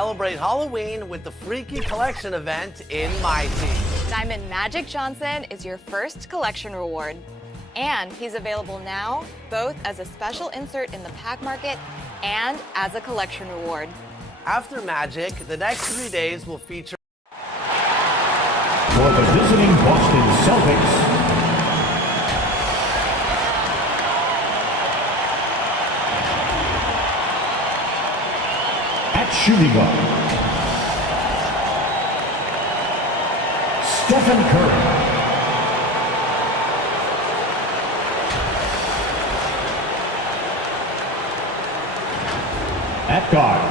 celebrate Halloween with the Freaky Collection event in my team. Diamond Magic Johnson is your first collection reward. And he's available now, both as a special insert in the pack market and as a collection reward. After Magic, the next 3 days will feature for the visiting Boston Celtics, at shooting guard, Stephen Curry. At guard,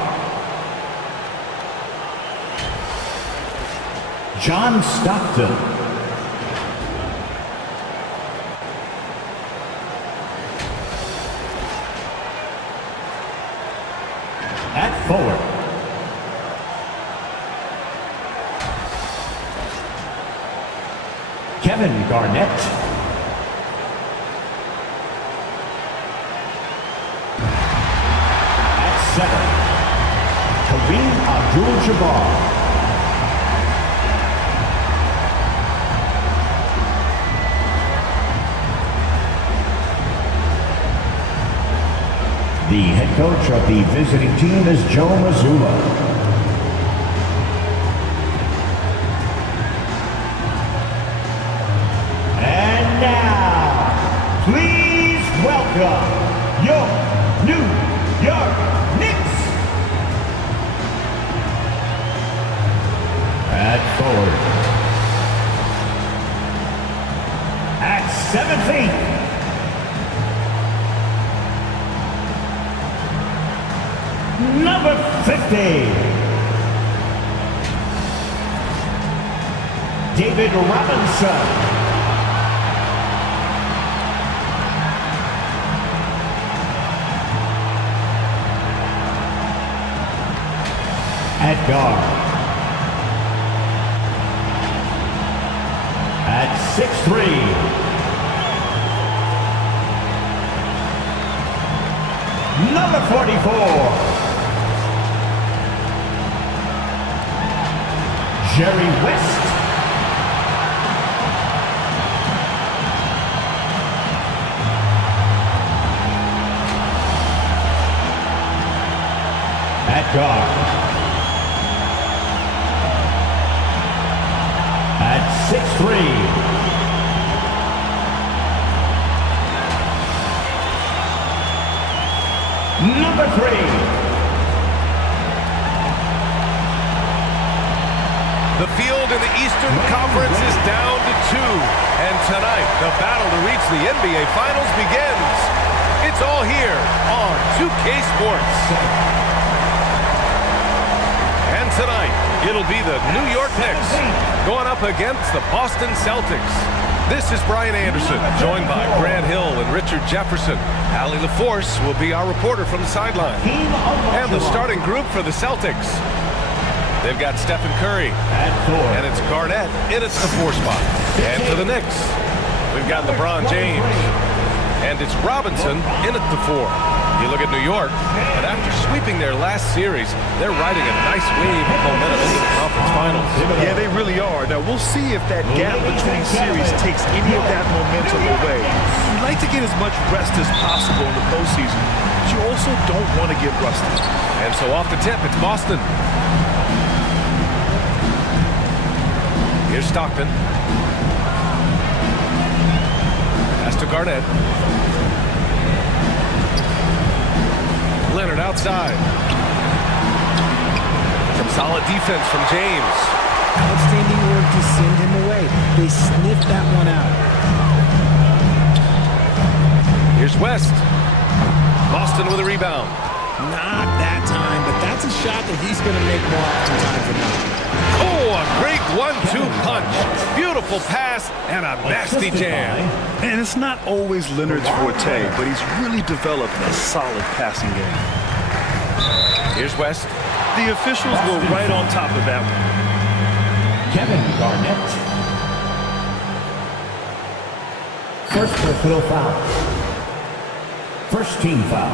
John Stockton. At forward, Kevin Garnett. At center, Kareem Abdul-Jabbar. The head coach of the visiting team is Joe Mazzulla. And now, please welcome your New York Knicks. At forward, at 7 feet, number 50, David Robinson. At guard, at 6'3", number 44, Jerry West. At guard, at 6'3", number 3. The field in the Eastern Conference is down to 2. And tonight, the battle to reach the NBA Finals begins. It's all here on 2K Sports. And tonight, it'll be the New York Knicks going up against the Boston Celtics. This is Brian Anderson, joined by Grant Hill and Richard Jefferson. Allie LaForce will be our reporter from the sideline. And the starting group for the Celtics. They've got Stephen Curry, and it's Garnett in at the 4 spot. And for the Knicks, we've got LeBron James, and it's Robinson in at the 4. You look at New York, and after sweeping their last series, they're riding a nice wave of momentum into the conference finals. Yeah, they really are. Now, we'll see if that gap between series takes any of that momentum away. You'd like to get as much rest as possible in the postseason, but you also don't want to get rusty. And so off the tip, it's Boston. Here's Stockton. Pass to Garnett. Leonard outside. Some solid defense from James. Outstanding work to send him away. They sniffed that one out. Here's West. Boston with a rebound. Not that time, but that's a shot that he's going to make more often times than not. Oh, a great 1-2 punch. Beautiful pass and a nasty jam. And it's not always Leonard's forte, but he's really developed a solid passing game. Here's West. The officials were right on top of that one. Kevin Garnett. First personal foul. First team foul.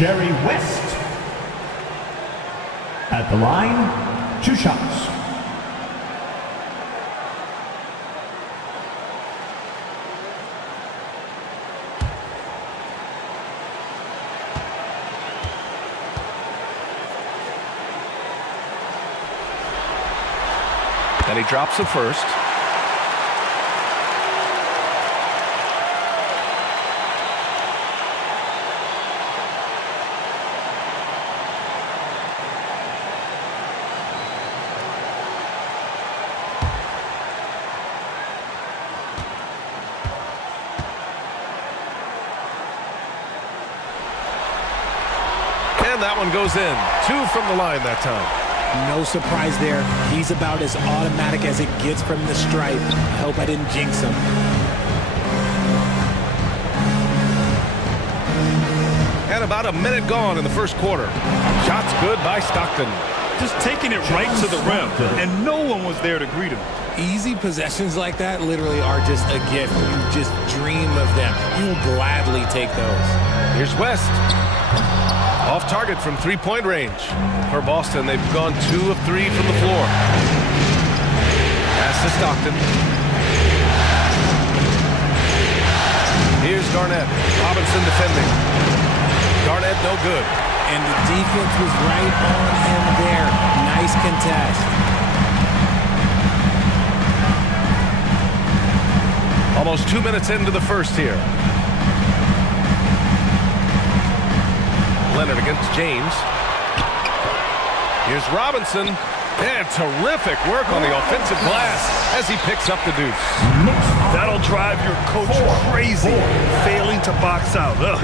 Jerry West. At the line, 2 shots. And he drops the first. And that one goes in. 2 from the line that time. No surprise there. He's about as automatic as it gets from the stripe. I hope I didn't jinx him. And about a minute gone in the first quarter. Shots good by Stockton. Just taking it right to the rim, and no one was there to greet him. Easy possessions like that literally are just a gift. You just dream of them. You'll gladly take those. Here's West. Off target from 3-point range. For Boston, they've gone 2 of 3 from the floor. Pass to Stockton. Here's Garnett. Robinson defending. Garnett no good. And the defense was right on him there. Nice contest. Almost 2 minutes into the first here. Leonard against James. Here's Robinson. And terrific work on the offensive glass as he picks up the deuce. That'll drive your coach crazy, failing to box out. Ugh.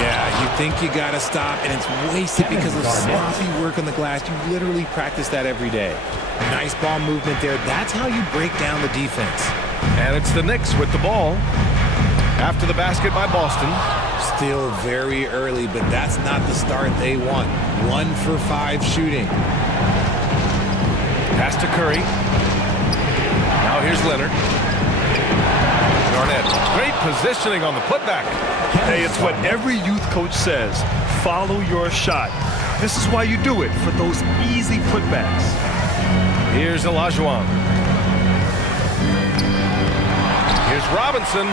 Yeah, you think you got to stop, and it's wasted because of sloppy work on the glass. You literally practice that every day. Nice ball movement there. That's how you break down the defense. And it's the Knicks with the ball after the basket by Boston. Still very early, but that's not the start they want. 1 for 5 shooting. Pass to Curry. Now here's Leonard. Garnett. Great positioning on the putback. Hey, it's what every youth coach says. Follow your shot. This is why you do it, for those easy putbacks. Here's Olajuwon. Here's Robinson.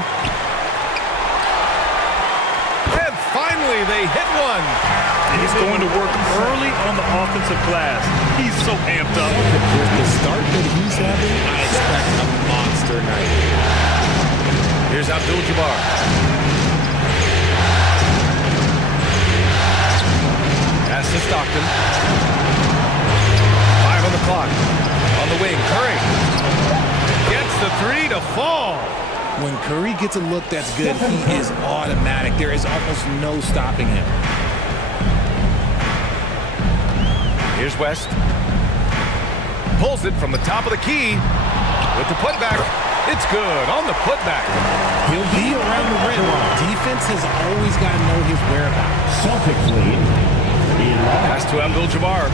And finally, they hit one. He's going to work early on the offensive glass. He's so amped up. With the start that he's having, I expect a monster night. Here's Abdul-Jabbar. Pass to Stockton. 5 on the clock. On the wing, Curry. Gets the 3 to fall. When Curry gets a look that's good, he is automatic. There is almost no stopping him. Here's West. Pulls it from the top of the key. With the putback. It's good on the putback. He'll be around the rim. Defense has always got to know his whereabouts. Celtics lead. Pass to Abdul-Jabbar.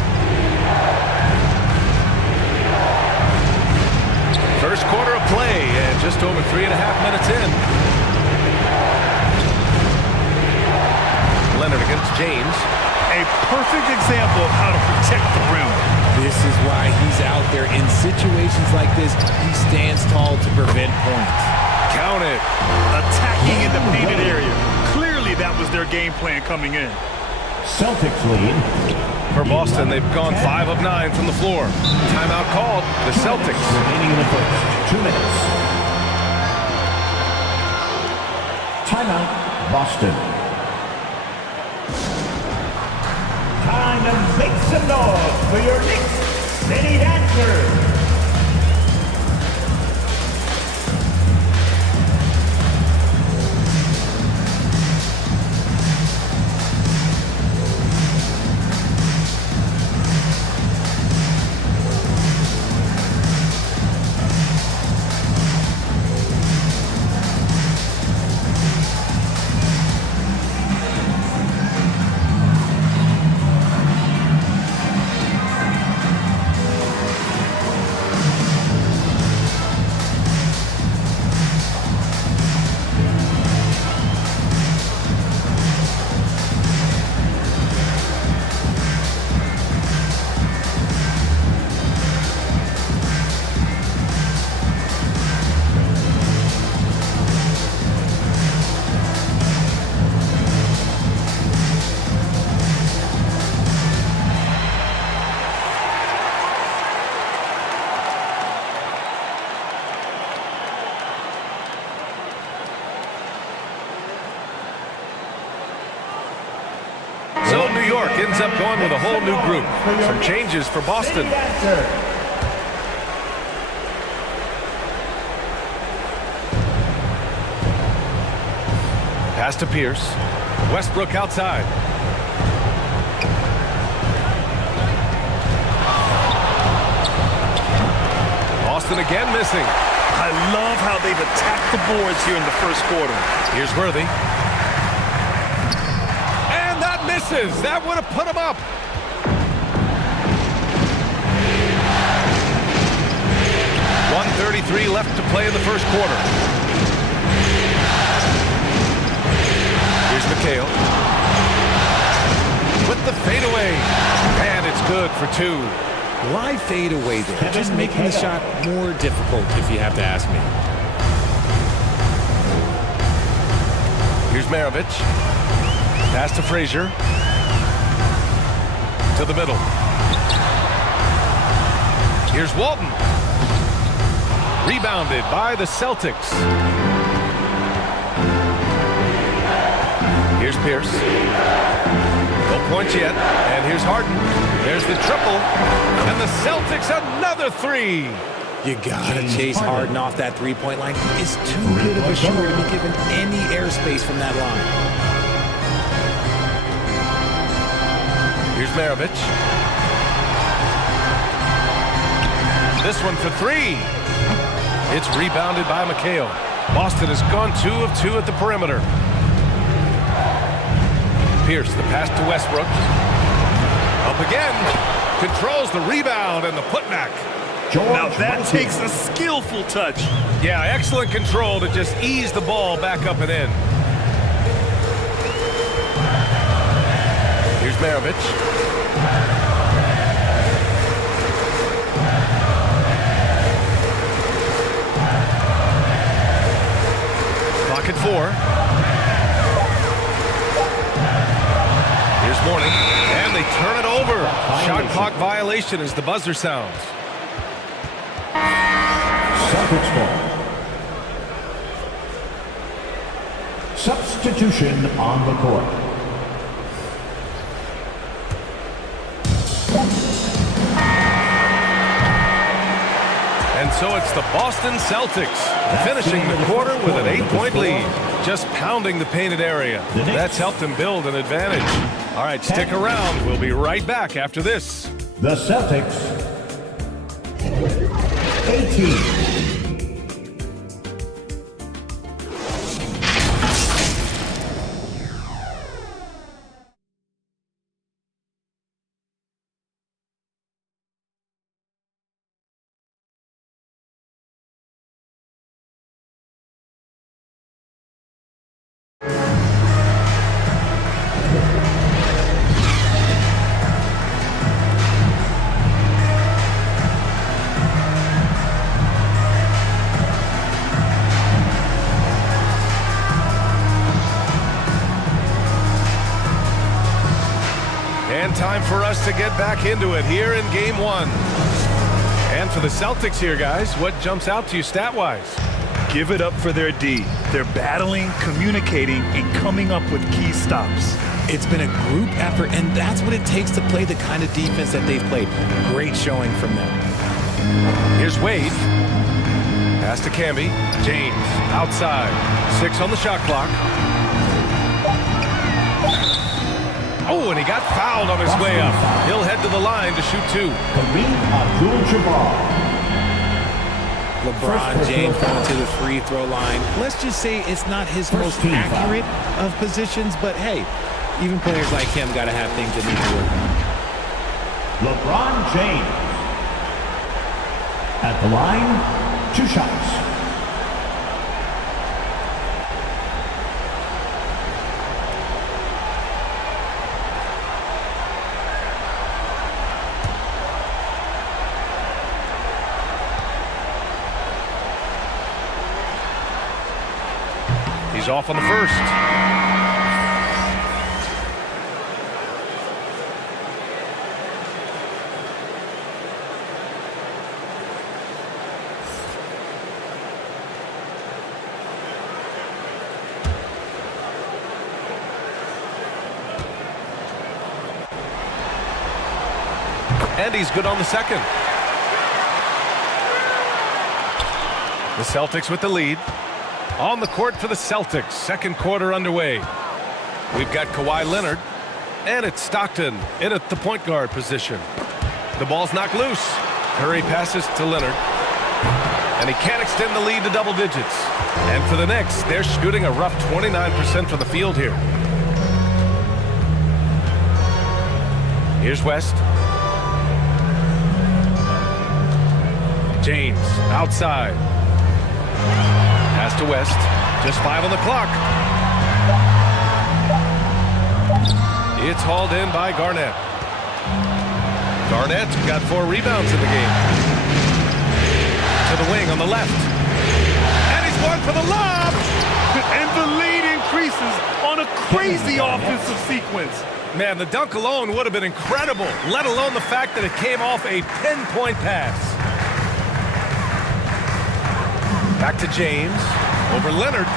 First quarter of play and just over 3.5 minutes in. Leonard against James. A perfect example of how to protect the rim. This is why he's out there. In situations like this, he stands tall to prevent points. Count it. Attacking in the painted area. Clearly that was their game plan coming in. Celtics lead. For Boston, they've gone 5 of 9 from the floor. Timeout called. The Celtics. Remaining in the first. 2 minutes. Timeout, Boston. Time to make some noise for your Knicks City Dancers. ends up going with a whole new group. Some changes for Boston. Pass to Pierce. Westbrook outside. Boston again missing. I love how they've attacked the boards here in the first quarter. Here's Worthy. And that misses. That would have put him up. .133 left to play in the first quarter. Here's McHale. With the fadeaway. And it's good for two. Why fade away there? Just making the shot more difficult, if you have to ask me. Here's Maravich. Pass to Frazier. To the middle. Here's Walton. Rebounded by the Celtics. Here's Pierce. No points yet. And here's Harden. There's the triple. And the Celtics another three. You gotta chase Harden off that three-point line. He's too good of a shooter to be given any airspace from that line. Here's Maravich. This one for three. It's rebounded by McHale. Boston has gone 2 of 2 at the perimeter. Pierce, the pass to Westbrook. Up again. Controls the rebound and the putback. Now that takes a skillful touch. Yeah, excellent control to just ease the ball back up and in. Here's Maravich. Clock at 4. Here's Mourning, and they turn it over. Shot clock violation as the buzzer sounds. Celtics ball. Substitution on the court. And so it's the Boston Celtics finishing the quarter with an 8-point lead. Just pounding the painted area. That's helped them build an advantage. All right, stick around. We'll be right back after this. The Celtics 18. Time for us to get back into it here in game 1. And for the Celtics here, guys, what jumps out to you stat-wise? Give it up for their D. They're battling, communicating, and coming up with key stops. It's been a group effort, and that's what it takes to play the kind of defense that they've played. Great showing from them. Here's Wade. Pass to Camby. James outside. 6 on the shot clock. Oh, and he got fouled on his way up. He'll head to the line to shoot 2. LeBron James going to the free throw line. Let's just say it's not his most accurate of positions, but hey, even players like him got to have things that need to work on. LeBron James at the line, 2 shots. He's off on the first. And he's good on the second. The Celtics with the lead. On the court for the Celtics. Second quarter underway. We've got Kawhi Leonard. And it's Stockton in at the point guard position. The ball's knocked loose. Curry passes to Leonard. And he can't extend the lead to double digits. And for the Knicks, they're shooting a rough 29% from the field here. Here's West. James outside. Pass to West. Just 5 on the clock. It's hauled in by Garnett. Garnett's got 4 rebounds in the game. To the wing on the left. And he's going for the lob! And the lead increases on a crazy offensive sequence. Man, the dunk alone would have been incredible, let alone the fact that it came off a pinpoint pass. Back to James. Over Leonard.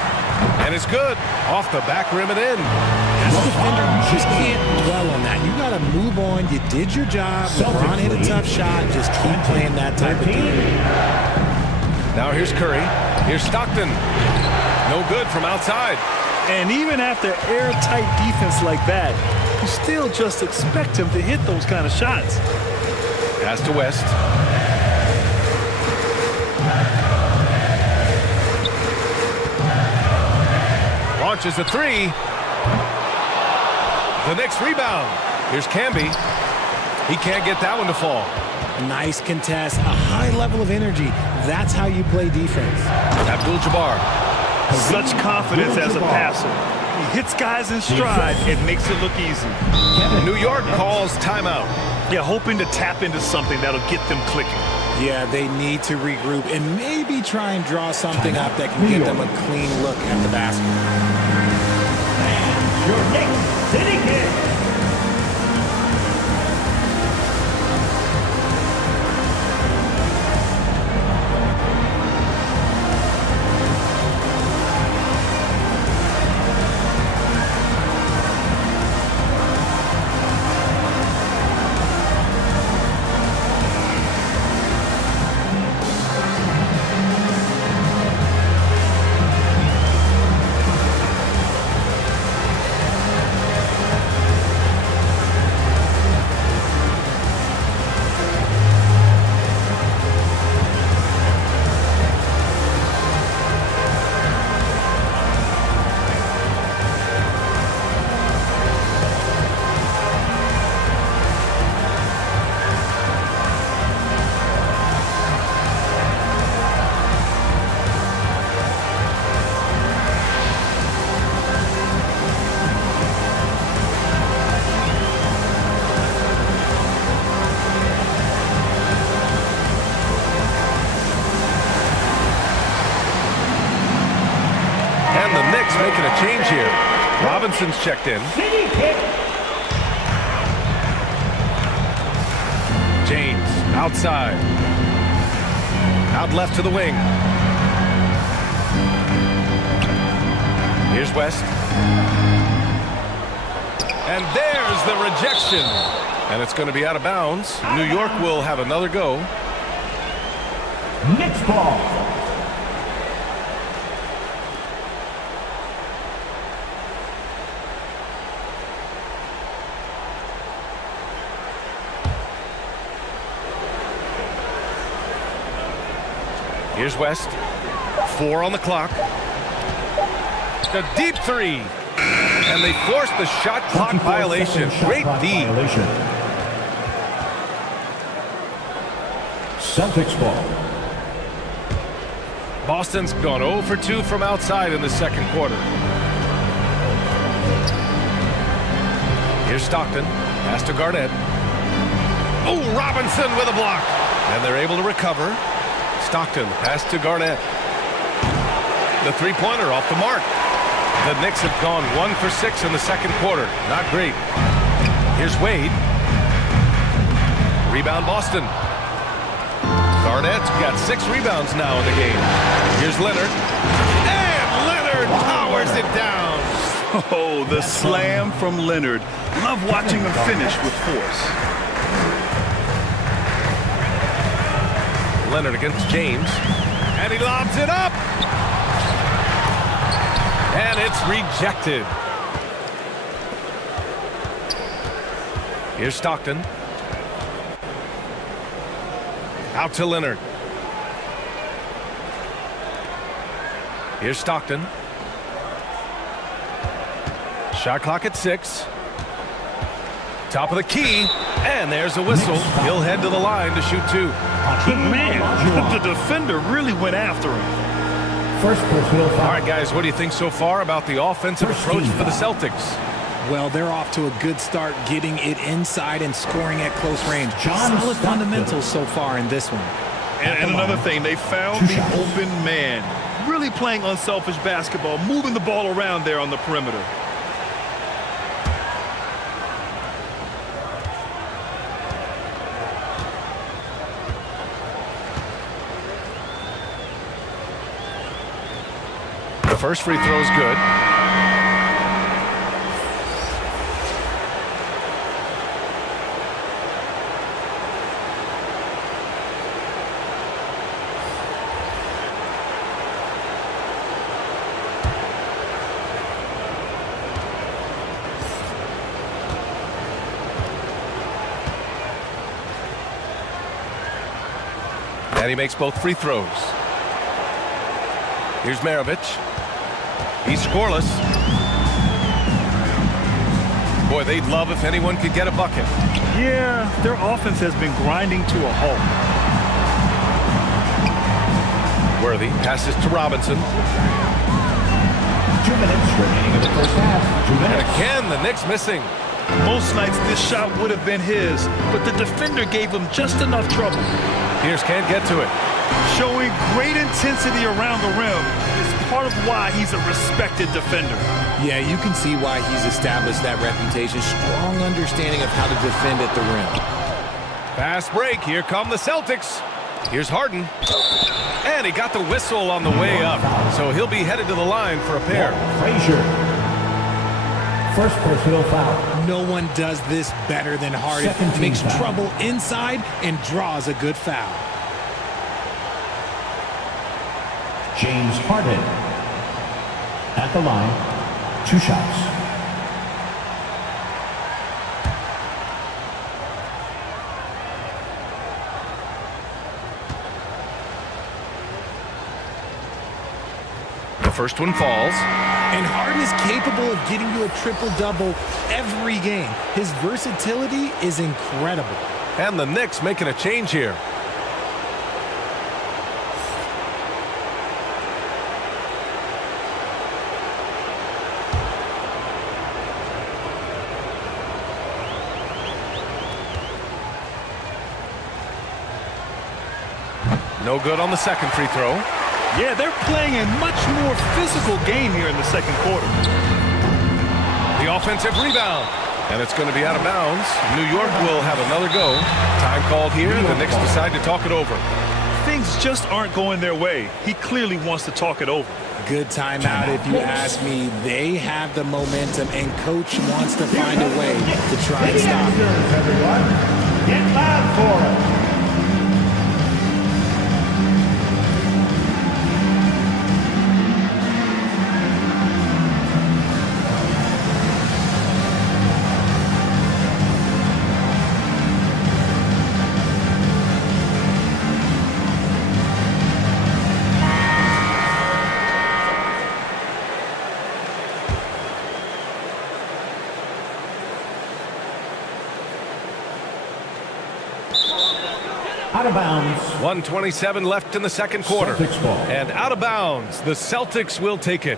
And it's good. Off the back rim and in. As a defender, you just can't dwell on that. You got to move on. You did your job. LeBron hit a tough shot. Just keep playing that type of game. Now here's Curry. Here's Stockton. No good from outside. And even after airtight defense like that, you still just expect him to hit those kind of shots. Pass to West. Launches a 3. The Knicks rebound. Here's Camby. He can't get that one to fall. Nice contest, a high level of energy. That's how you play defense. Abdul-Jabbar. Such confidence as a passer. He hits guys in stride and makes it look easy. New York calls timeout. Yeah, hoping to tap into something that'll get them clicking. Yeah, they need to regroup and maybe try and draw something up that can get them a clean look at the basket. And your Knicks City Kid. Making a change here. Robinson's checked in. James outside. Out left to the wing. Here's West. And there's the rejection. And it's going to be out of bounds. New York will have another go. Knicks ball. Here's West. 4 on the clock. A deep 3. And they forced the shot clock violation. Great D. Celtics ball. Boston's gone 0 for 2 from outside in the second quarter. Here's Stockton. Pass to Garnett. Oh, Robinson with a block. And they're able to recover. Stockton, pass to Garnett. The three-pointer off the mark. The Knicks have gone 1 for 6 in the second quarter. Not great. Here's Wade. Rebound Boston. Garnett's got 6 rebounds now in the game. Here's Leonard. And Leonard powers it down. Oh, the slam from Leonard. Love watching him finish with force. Leonard against James. And he lobs it up. And it's rejected. Here's Stockton. Out to Leonard. Here's Stockton. Shot clock at 6. Top of the key. And there's a whistle. He'll head to the line to shoot 2. But man, the defender really went after him. First personal foul. All right, guys, what do you think so far about the offensive approach for the Celtics? Well, they're off to a good start getting it inside and scoring at close range. Solid Solid fundamentals so far in this one. And another thing, they found the open man. Really playing unselfish basketball, moving the ball around there on the perimeter. The first free throw is good. And he makes both free throws. Here's Maravich. He's scoreless. Boy, they'd love if anyone could get a bucket. Yeah, their offense has been grinding to a halt. Worthy passes to Robinson. 2 minutes remaining in the first half. 2 And minutes. again, the Knicks missing. Most nights this shot would have been his, but the defender gave him just enough trouble. Pierce can't get to it. Showing great intensity around the rim is part of why he's a respected defender. Yeah, you can see why he's established that reputation. Strong understanding of how to defend at the rim. Fast break. Here come the Celtics. Here's Harden. And he got the whistle on the way up. So he'll be headed to the line for a pair. Frazier. First personal foul. No one does this better than Harden. Second team Makes foul. trouble inside and draws a good foul. James Harden. At the line. 2 shots. The first one falls. And Harden is capable of getting you a triple-double every game. His versatility is incredible. And the Knicks making a change here. No good on the second free throw. Yeah, they're playing a much more physical game here in the second quarter. The offensive rebound. And it's going to be out of bounds. New York will have another go. Time called here. The Knicks decide to talk it over. Things just aren't going their way. He clearly wants to talk it over. Good timeout if you ask me. They have the momentum, and Coach wants to find a way to try and stop it. Everyone, get loud for it. Out of bounds. 1:27 left in the second quarter. Celtics ball. And out of bounds. The Celtics will take it.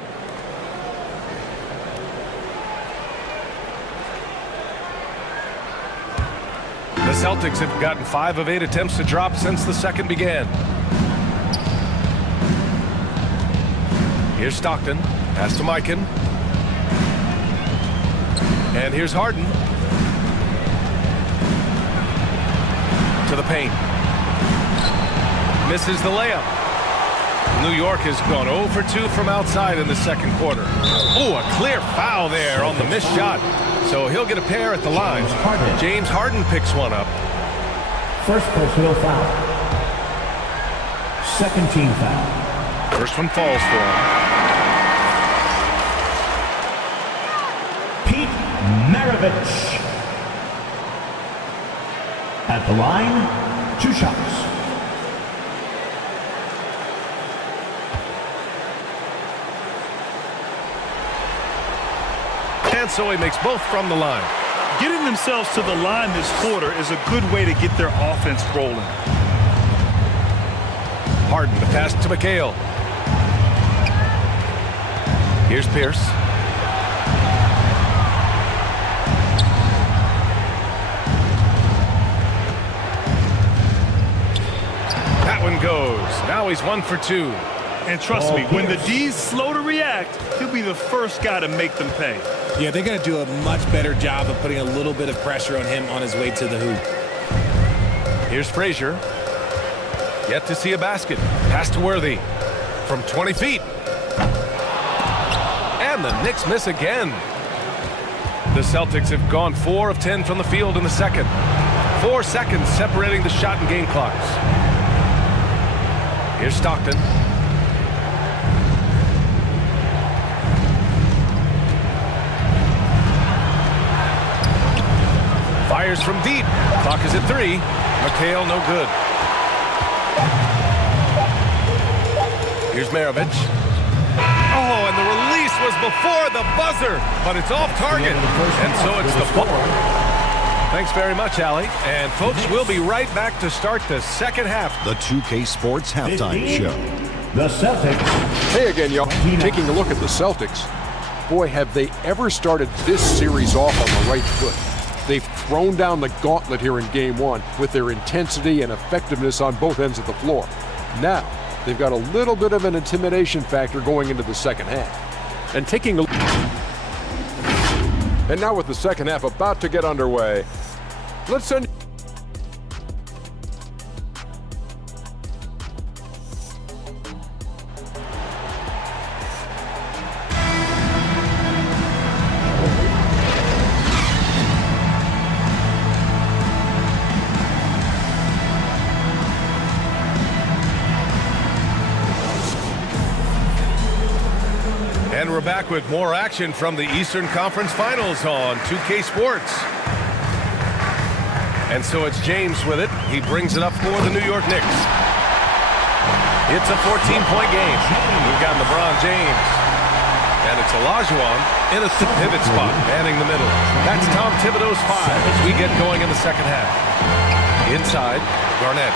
The Celtics have gotten 5 of 8 attempts to drop since the second began. Here's Stockton. Pass to Mikan. And here's Harden. To the paint. Misses the layup. New York has gone 0 for 2 from outside in the second quarter. Oh, a clear foul there on the missed shot. So he'll get a pair at the line. James Harden picks one up. First personal foul. Second team foul. First one falls for him. Pete Maravich. At the line, 2 shots. And so he makes both from the line. Getting themselves to the line this quarter is a good way to get their offense rolling. Harden, the pass to McHale. Here's Pierce. That one goes. Now he's 1 for 2. And trust me, when the D's slow to react, he'll be the first guy to make them pay. Yeah, they're going to do a much better job of putting a little bit of pressure on him on his way to the hoop. Here's Frazier. Yet to see a basket. Pass to Worthy. From 20 feet. And the Knicks miss again. The Celtics have gone 4 of 10 from the field in the second. 4 seconds separating the shot and game clocks. Here's Stockton. Fires from deep. Clock is at 3. McHale, no good. Here's Maravich. Oh, and the release was before the buzzer, but it's off target. And so it's the ball. Thanks very much, Allie. And folks, we'll be right back to start the second half. The 2K Sports Halftime Show. The Celtics. Hey again, y'all. Taking a look at the Celtics. Boy, have they ever started this series off on the right foot. They've thrown down the gauntlet here in Game 1 with their intensity and effectiveness on both ends of the floor. Now, they've got a little bit of an intimidation factor going into the second half. And taking a... And now with the second half about to get underway, let's send... And we're back with more action from the Eastern Conference Finals on 2K Sports. And so it's James with it. He brings it up for the New York Knicks. It's a 14-point game. We've got LeBron James. And it's Olajuwon in a pivot spot, manning the middle. That's Tom Thibodeau's 5 as we get going in the second half. Inside, Garnett.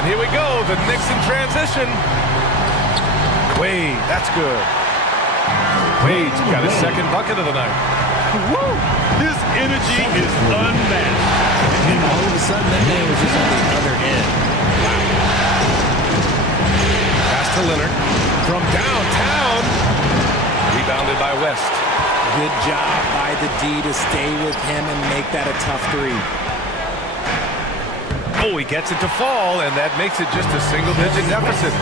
And here we go, the Knicks in transition. Wade, that's good. Wade's got his second bucket of the night. Woo! His energy is unmatched. And all of a sudden, that man was just on the other end. Pass to Leonard. From downtown. Rebounded by West. Good job by the D to stay with him and make that a tough 3. Oh, he gets it to fall, and that makes it just a single-digit deficit.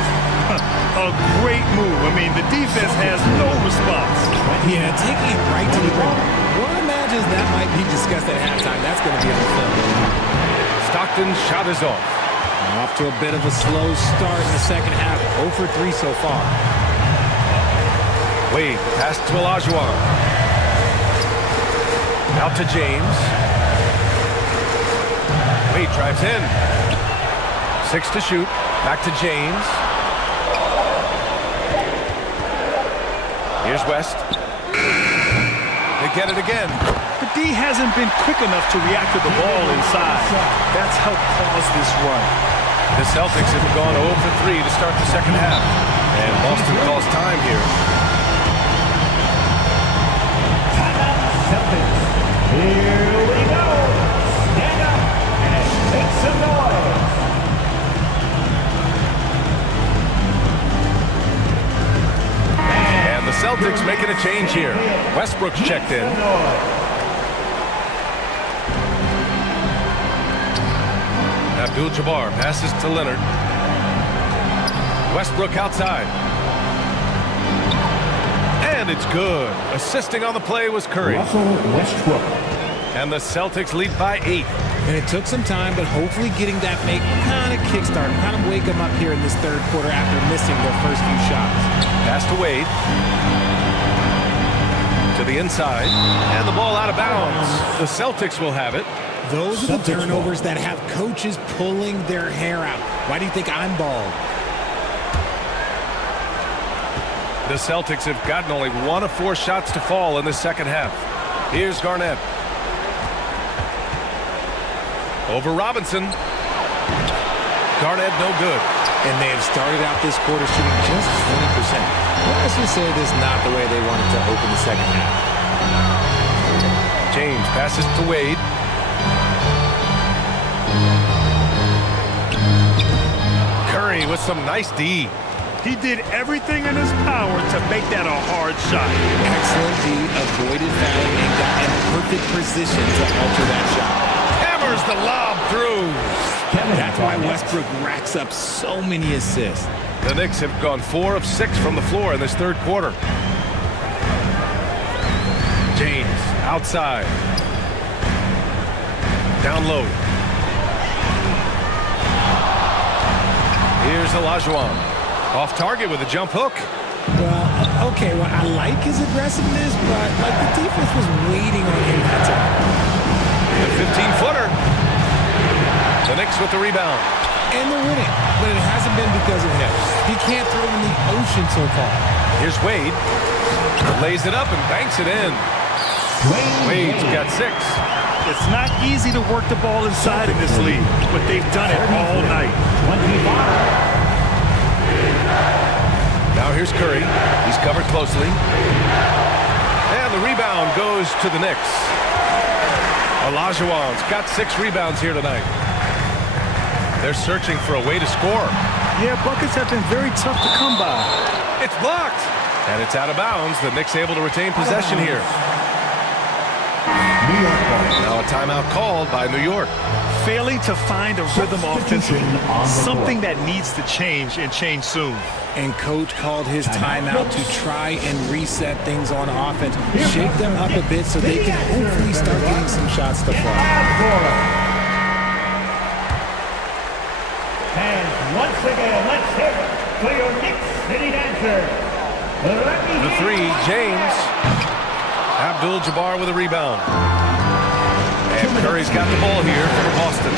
A great move. I mean, the defense has no response. Yeah, taking it right to the rim. One imagines that might be discussed at halftime. That's going to be on the film. Stockton's shot is off. Off to a bit of a slow start in the second half. 0 for 3 so far. Wade, pass to Olajuwon. Out to James. Wade drives in. 6 to shoot. Back to James. Here's West. They get it again. The D hasn't been quick enough to react to the ball inside. That's helped cause this run. The Celtics have gone 0 for 3 to start the second half. And Boston calls time here. Celtics. Here we go. Stand up and make some noise. And the Celtics making a change here. Westbrook's checked in. Abdul-Jabbar passes to Leonard. Westbrook outside. And it's good. Assisting on the play was Curry. Russell Westbrook. And the Celtics lead by 8. And it took some time, but hopefully getting that make kind of kickstart, kind of wake them up here in this third quarter after missing their first few shots. Pass to Wade. To the inside. And the ball out of bounds. The Celtics will have it. Those are the turnovers that have coaches pulling their hair out. Why do you think I'm bald? The Celtics have gotten only 1 of 4 shots to fall in the second half. Here's Garnett. Over Robinson. Garnett no good. And they have started out this quarter shooting just 20%. Let's just say this is not the way they wanted to open the second half. James passes to Wade. Curry with some nice D. He did everything in his power to make that a hard shot. Excellent D, avoided fouling and got in perfect position to alter that shot. Hammers the lob through. That's why Westbrook racks up so many assists. The Knicks have gone 4 of 6 from the floor in this third quarter. James outside. Down low. Here's Olajuwon. Off target with a jump hook. Well, okay, well, I like his aggressiveness, but like the defense was waiting on him that time. The 15-footer. The Knicks with the rebound. And they're winning, but it hasn't been because of him. He can't throw it in the ocean so far. Here's Wade. Lays it up and banks it in. Wade's got 6. It's not easy to work the ball inside in this league, but they've done it all night. Now here's Curry. He's covered closely. And the rebound goes to the Knicks. Olajuwon's got 6 rebounds here tonight. They're searching for a way to score. Yeah, buckets have been very tough to come by. It's blocked. And it's out of bounds. The Knicks able to retain possession here. Now a timeout called by New York. Failing to find a rhythm offensively, something that needs to change and change soon. And coach called his timeout to try and reset things on offense, shake them up a bit so they can hopefully start getting some shots to fall. And once again, let's hear it for your Knicks City Dancer. The 3, James. Abdul-Jabbar with a rebound. And Curry's got the ball here for Boston.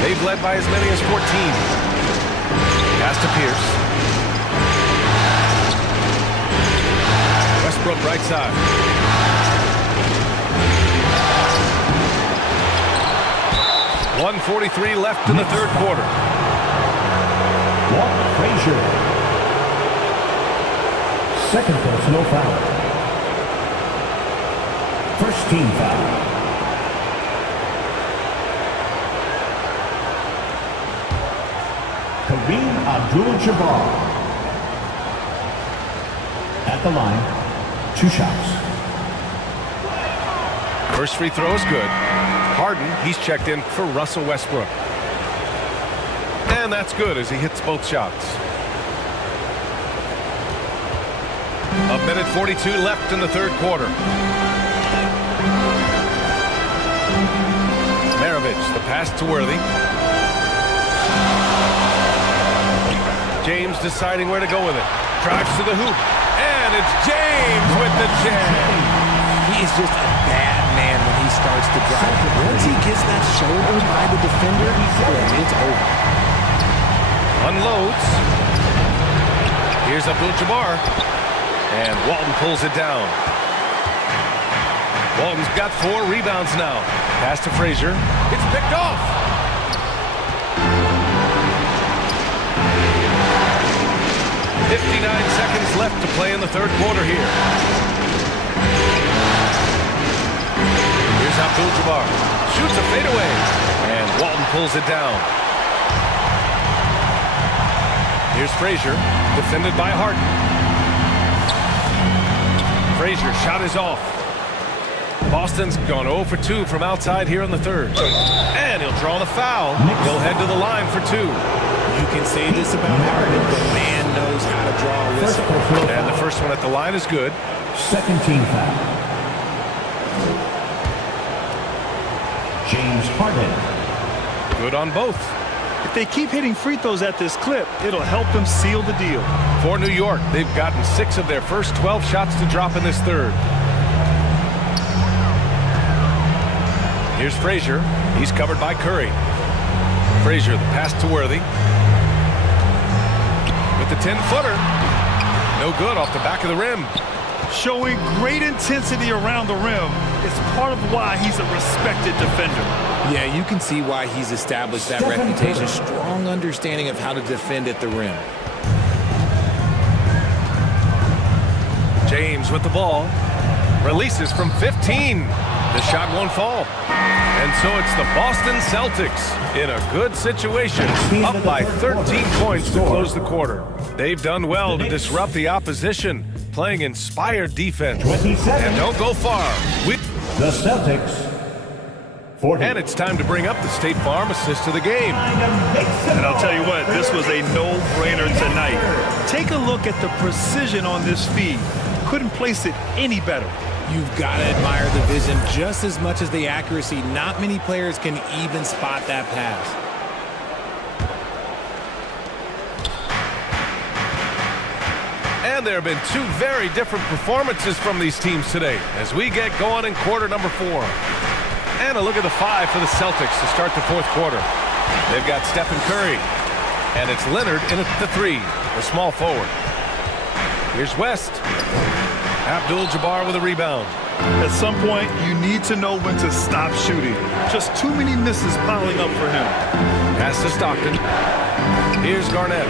They've led by as many as 14. Pass to Pierce. Westbrook right side. .143 left in the third quarter. Walt Frazier. Second personal foul. First team foul. Kareem Abdul-Jabbar. At the line, 2 shots. First free throw is good. Harden, he's checked in for Russell Westbrook. And that's good as he hits both shots. 1:42 left in the third quarter. Maravich, the pass to Worthy. James deciding where to go with it. Drives to the hoop. And it's James with the jam. He is just a bad man when he starts to drive. Once he gets that shoulder by the defender, it's over. Unloads. Here's Abdul-Jabbar. And Walton pulls it down. Walton's got 4 rebounds now. Pass to Frazier. It's picked off. .59 seconds left to play in the third quarter here. Here's Abdul-Jabbar. Shoots a fadeaway. And Walton pulls it down. Here's Frazier. Defended by Harden. Frazier, shot is off. Boston's gone 0 for 2 from outside here in the third. And he'll draw the foul. He'll head to the line for 2. You can say this about Harden. The man knows how to draw a whistle. And the first one at the line is good. Second team foul. Good on both. If they keep hitting free throws at this clip, it'll help them seal the deal. For New York, they've gotten 6 of their first 12 shots to drop in this third. Here's Frazier. He's covered by Curry. Frazier, the pass to Worthy. With the 10-footer. No good off the back of the rim. Showing great intensity around the rim is part of why he's a respected defender. Yeah, you can see why he's established that reputation. Strong understanding of how to defend at the rim. James with the ball. Releases from 15. The shot won't fall. And so it's the Boston Celtics in a good situation, up by 13 points to close the quarter. They've done well to disrupt the opposition, playing inspired defense. And don't go far. The Celtics. 40. And it's time to bring up the State Farm assist of the game. And I'll tell you what, this was a no-brainer tonight. Take a look at the precision on this feed. Couldn't place it any better. You've got to admire the vision just as much as the accuracy. Not many players can even spot that pass. And there have been 2 very different performances from these teams today as we get going in quarter number 4. And a look at the 5 for the Celtics to start the 4th quarter. They've got Stephen Curry. And it's Leonard in at the 3, a small forward. Here's West. Abdul-Jabbar with a rebound. At some point, you need to know when to stop shooting. Just too many misses piling up for him. Pass to Stockton. Here's Garnett.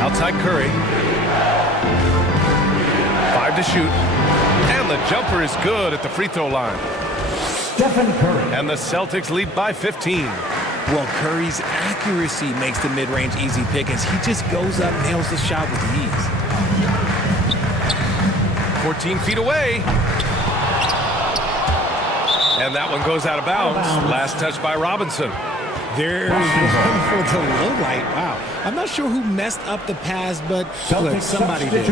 Outside Curry. 5 to shoot. And the jumper is good at the free throw line. Stephen Curry. And the Celtics lead by 15. Well, Curry's accuracy makes the mid-range easy pick as he just goes up and nails the shot with ease. 14 feet away. And that one goes out of bounds. Last touch by Robinson. There's one for the low light. Wow. I'm not sure who messed up the pass, but look, somebody did.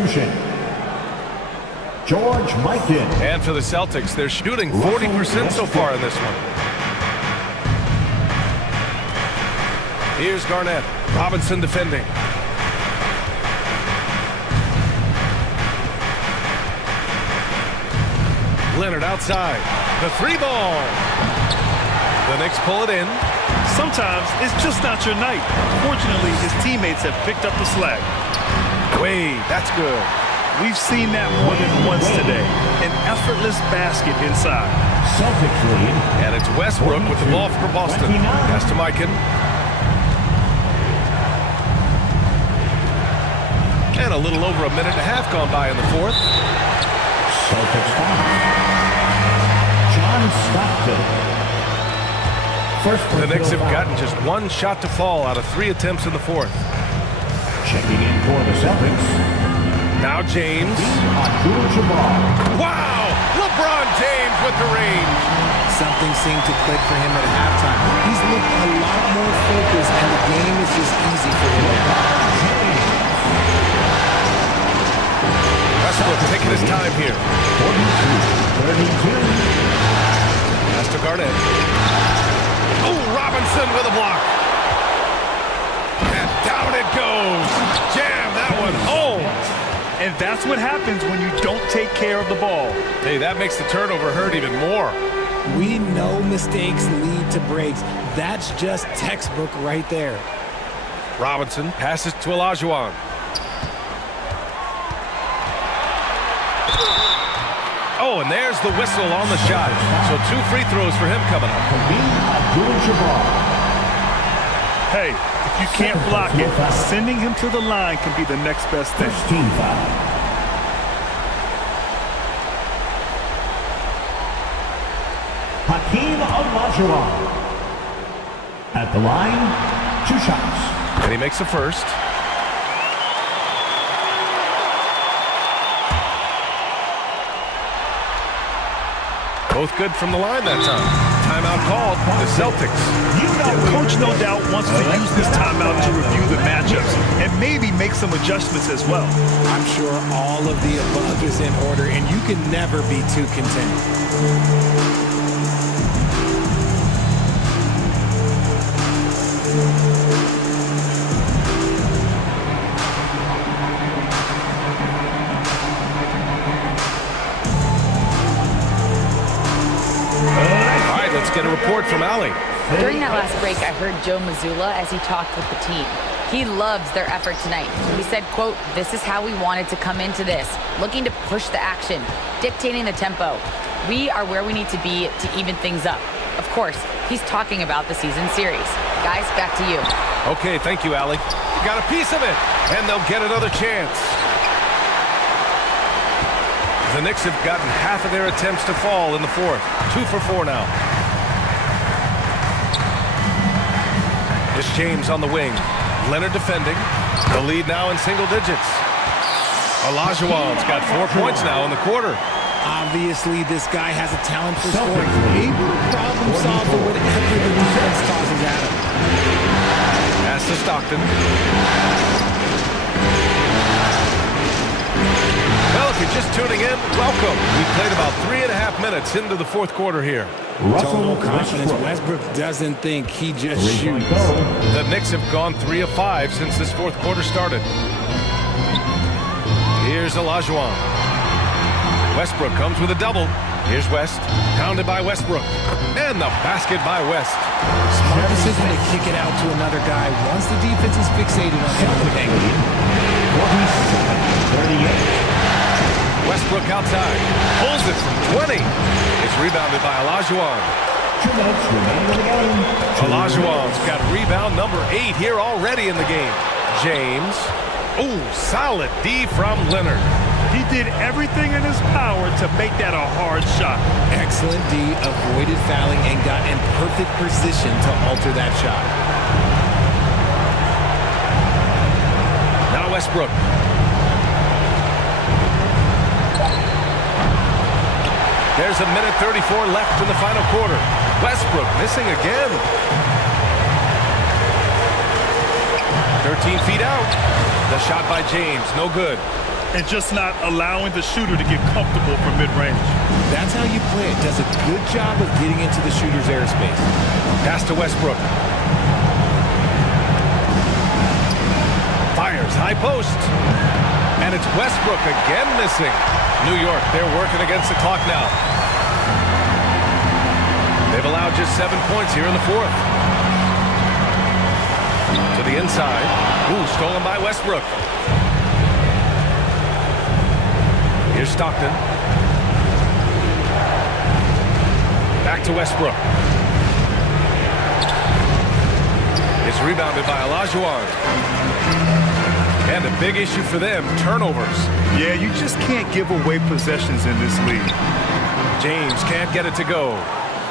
George Mikan. And for the Celtics, they're shooting 40% so far in this one. Here's Garnett. Robinson defending. Leonard outside. The 3-ball. The Knicks pull it in. Sometimes it's just not your night. Fortunately, his teammates have picked up the slack. Wade, that's good. We've seen that more than once today. An effortless basket inside. Celtics lead. And it's Westbrook with the ball for Boston. Pass to Mikan. And a little over a minute and a half gone by in the 4th. Celtics foul. John Stockton. The Knicks have gotten just 1 shot to fall out of 3 attempts in the 4th. Checking in for the Celtics. Now James. Abdul-Jabbar. Wow! LeBron James with the range. Something seemed to click for him at halftime. He's looked a lot more focused, and the game is just easy for him now. Westbrook taking his time here. 42-32. Pass to Garnett. Oh, Robinson with a block. And down it goes. Jam that one home. And that's what happens when you don't take care of the ball. Hey, that makes the turnover hurt even more. We know mistakes lead to breaks. That's just textbook right there. Robinson passes to Olajuwon. Oh, and there's the whistle on the shot. So 2 free throws for him coming up. Hey, if you can't block it, sending him to the line can be the next best thing. Team foul. Hakeem Olajuwon. At the line, 2 shots. And he makes the first. Both good from the line that time. Timeout called. The Celtics. Coach no doubt wants to use this timeout to review the matchups and maybe make some adjustments as well. I'm sure all of the above is in order, and you can never be too content. Let's get a report from Allie. During that last break, I heard Joe Mazzulla as he talked with the team. He loves their effort tonight. He said, quote, "This is how we wanted to come into this, looking to push the action, dictating the tempo. We are where we need to be to even things up." Of course, he's talking about the season series. Guys, back to you. Okay, thank you, Allie. You got a piece of it, and they'll get another chance. The Knicks have gotten half of their attempts to fall in the fourth. 2 for 4 now. It's James on the wing. Leonard defending. The lead now in single digits. Olajuwon's got 4 points now in the quarter. Obviously, this guy has a talent for scoring. Able to problem solve for whatever the defense tosses at him. Pass to Stockton. Well, if you're just tuning in, welcome. We played about 3.5 minutes into the fourth quarter here. Total confidence. Westbrook doesn't think he just shoots. The Knicks have gone 3 of 5 since this fourth quarter started. Here's Olajuwon. Westbrook comes with a double. Here's West, pounded by Westbrook. And the basket by West. Smart decision to kick it out to another guy once the defense is fixated on him. 47-38. Westbrook outside. Pulls it from 20. It's rebounded by Olajuwon. 2 minutes remaining in the game. Olajuwon's got rebound number 8 here already in the game. James. Ooh, solid D from Leonard. He did everything in his power to make that a hard shot. Excellent D, avoided fouling and got in perfect position to alter that shot. Now Westbrook. There's a minute 34 left in the final quarter. Westbrook missing again. 13 feet out. The shot by James, no good. And just not allowing the shooter to get comfortable from mid-range. That's how you play it. Does a good job of getting into the shooter's airspace. Pass to Westbrook. Fires high post. And it's Westbrook again missing. New York, they're working against the clock now. They've allowed just 7 points here in the fourth. To the inside. Ooh, stolen by Westbrook. Here's Stockton. Back to Westbrook. It's rebounded by Olajuwon. And a big issue for them, turnovers. Yeah, you just can't give away possessions in this league. James can't get it to go.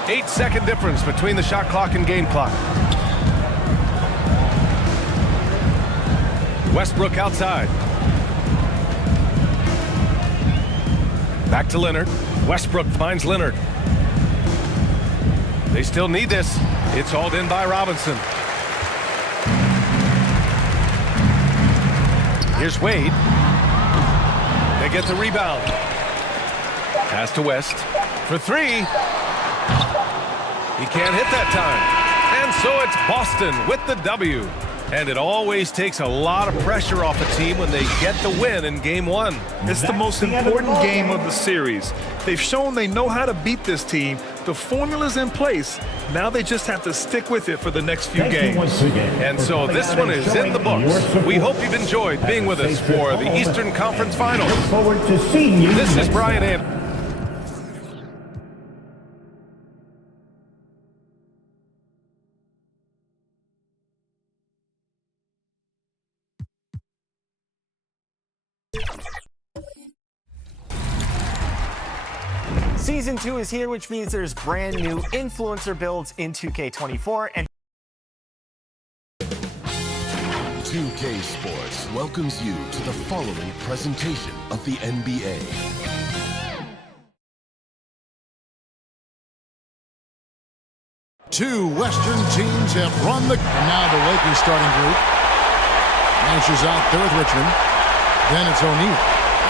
8-second difference between the shot clock and game clock. Westbrook outside. Back to Leonard. Westbrook finds Leonard. They still need this. It's hauled in by Robinson. Here's Wade. They get the rebound. Pass to West for 3. He can't hit that time. And so it's Boston with the W. And it always takes a lot of pressure off a team when they get the win in Game 1. It's the most important game of the series. They've shown they know how to beat this team. The formula's in place. Now they just have to stick with it for the next few games. And so this one is in the books. We hope you've enjoyed being with us for the Eastern Conference Finals. Look forward to seeing you. This is Brian Anderson. Season 2 is here, which means there's brand new influencer builds in 2K24 and 2K Sports welcomes you to the following presentation of the NBA. Two Western teams have run the... And now the Lakers starting group. Nash is out there with Richmond. Then it's O'Neal.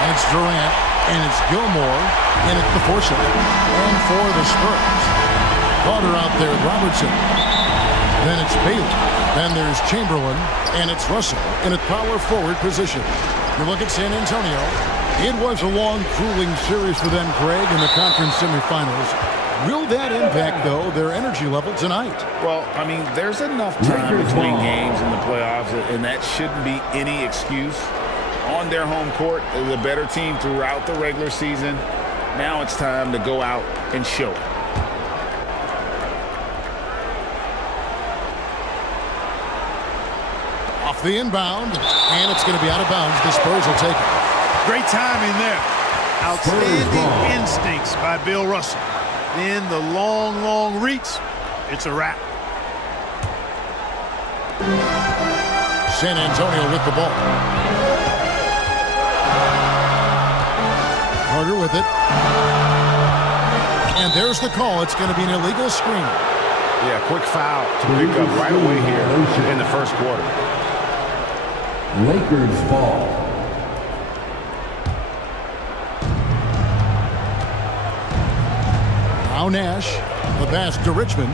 And it's Durant. And it's Gilmore. And it's the Forsythe. And for the Spurs. Carter out there with Robertson. Then it's Bailey. Then there's Chamberlain. And it's Russell in a power forward position. You look at San Antonio. It was a long, grueling series for them, Greg, in the conference semifinals. Will that impact, though, their energy level tonight? Well, I mean, there's enough time between games in the playoffs, and that shouldn't be any excuse. On their home court, they're the better team throughout the regular season. Now it's time to go out and show it. Off the inbound, and it's going to be out of bounds. The Spurs will take it. Great timing there. Outstanding instincts by Bill Russell. Then the long, long reach. It's a wrap. San Antonio with the ball. Carter with it. And there's the call. It's going to be an illegal screen. Yeah, quick foul to pick up right away here in the first quarter. Lakers ball. Now Nash, the pass to Richmond.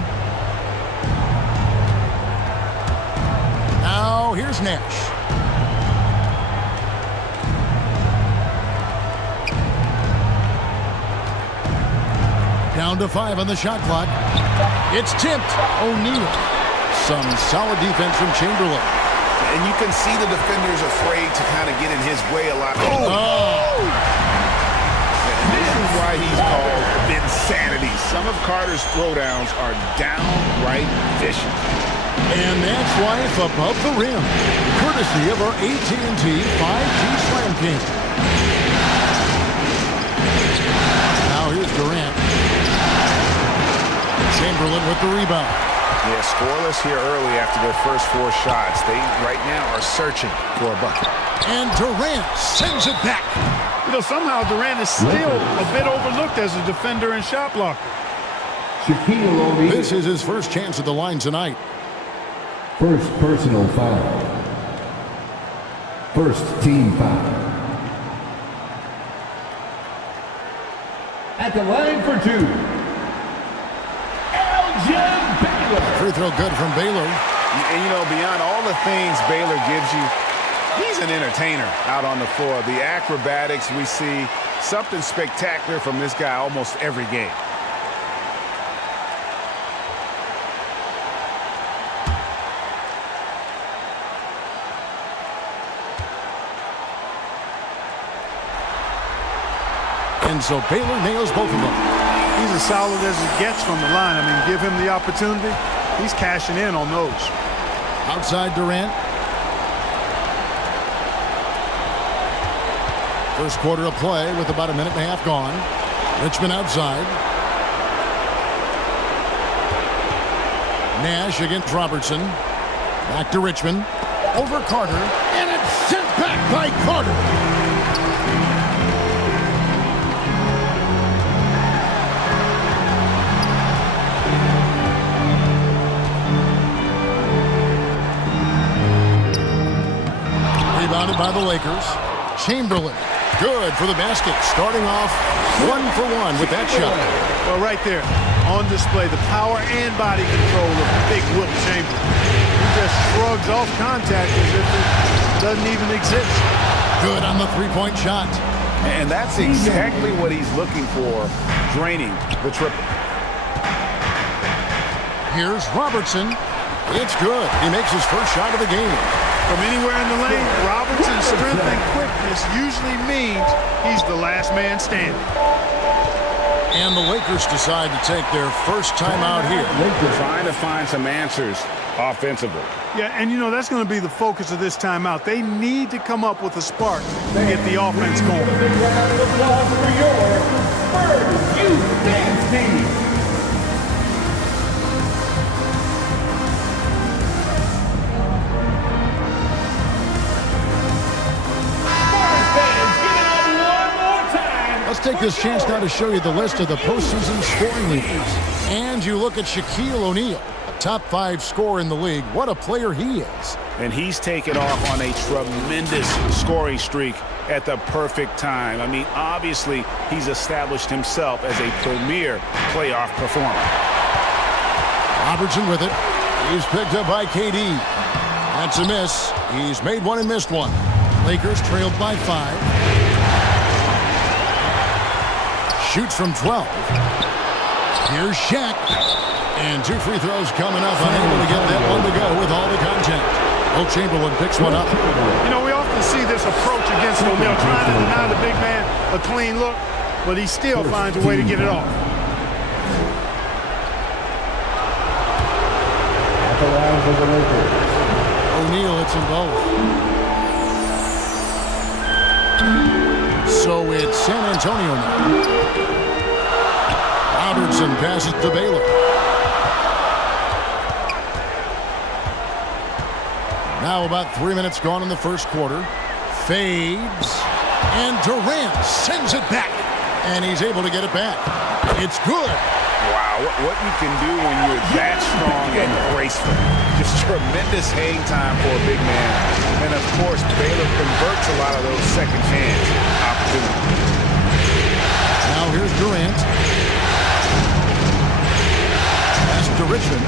Now here's Nash. Down to 5 on the shot clock. It's tipped. O'Neal. Some solid defense from Chamberlain. And you can see the defenders afraid to kind of get in his way a lot. This is why he's called Vinsanity. Some of Carter's throwdowns are downright vicious. And that's why it's above the rim, courtesy of our AT&T 5G Slam King. Now here's Durant. Chamberlain with the rebound. Yeah, scoreless here early after their first 4 shots. They right now are searching for a bucket. And Durant sends it back. You know, somehow Durant is still a bit overlooked as a defender and shot blocker. This is his first chance at the line tonight. First personal foul. First team foul. At the line for 2. Free throw good from Baylor. And, you know, beyond all the things Baylor gives you, he's an entertainer out on the floor. The acrobatics we see, something spectacular from this guy almost every game. And so Baylor nails both of them. He's as solid as it gets from the line. I mean, give him the opportunity. He's cashing in on those. Outside Durant. First quarter of play with about a minute and a half gone. Richmond outside. Nash against Robertson. Back to Richmond. Over Carter. And it's sent back by Carter. Rebounded by the Lakers. Chamberlain, good for the basket. Starting off 1 for 1 with that shot. Well, right there, on display, the power and body control of big Wilt Chamberlain. He just shrugs off contact as if it doesn't even exist. Good on the three-point shot. And that's exactly what he's looking for, draining the triple. Here's Robertson. It's good. He makes his first shot of the game. From anywhere in the lane, Robertson's strength and quickness usually means he's the last man standing. And the Lakers decide to take their first time out here. Trying to find some answers offensively. Yeah, and you know, that's going to be the focus of this timeout. They need to come up with a spark to get the offense going. Big round of applause for your Spurs Youth Dance Team. Let's take this chance now to show you the list of the postseason scoring leaders. And you look at Shaquille O'Neal, a top 5 scorer in the league. What a player he is. And he's taken off on a tremendous scoring streak at the perfect time. I mean, obviously, he's established himself as a premier playoff performer. Robertson with it. He's picked up by KD. That's a miss. He's made one and missed one. Lakers trailed by 5. Shoots from 12. Here's Shaq. And 2 free throws coming up. Unable to get that one to go with all the contact. Will Chamberlain picks one up. You know, we often see this approach against O'Neal, trying to deny the big man a clean look, but he still finds a way to get it off. O'Neal hits them both. So it's San Antonio now. Robertson passes to Baylor. Now about 3 minutes gone in the first quarter. Fades. And Durant sends it back. And he's able to get it back. It's good. Wow, what you can do when you're that strong and graceful. Just tremendous hang time for a big man. And, of course, Baylor converts a lot of those second chance opportunities. Now here's Durant. Pass to Richmond.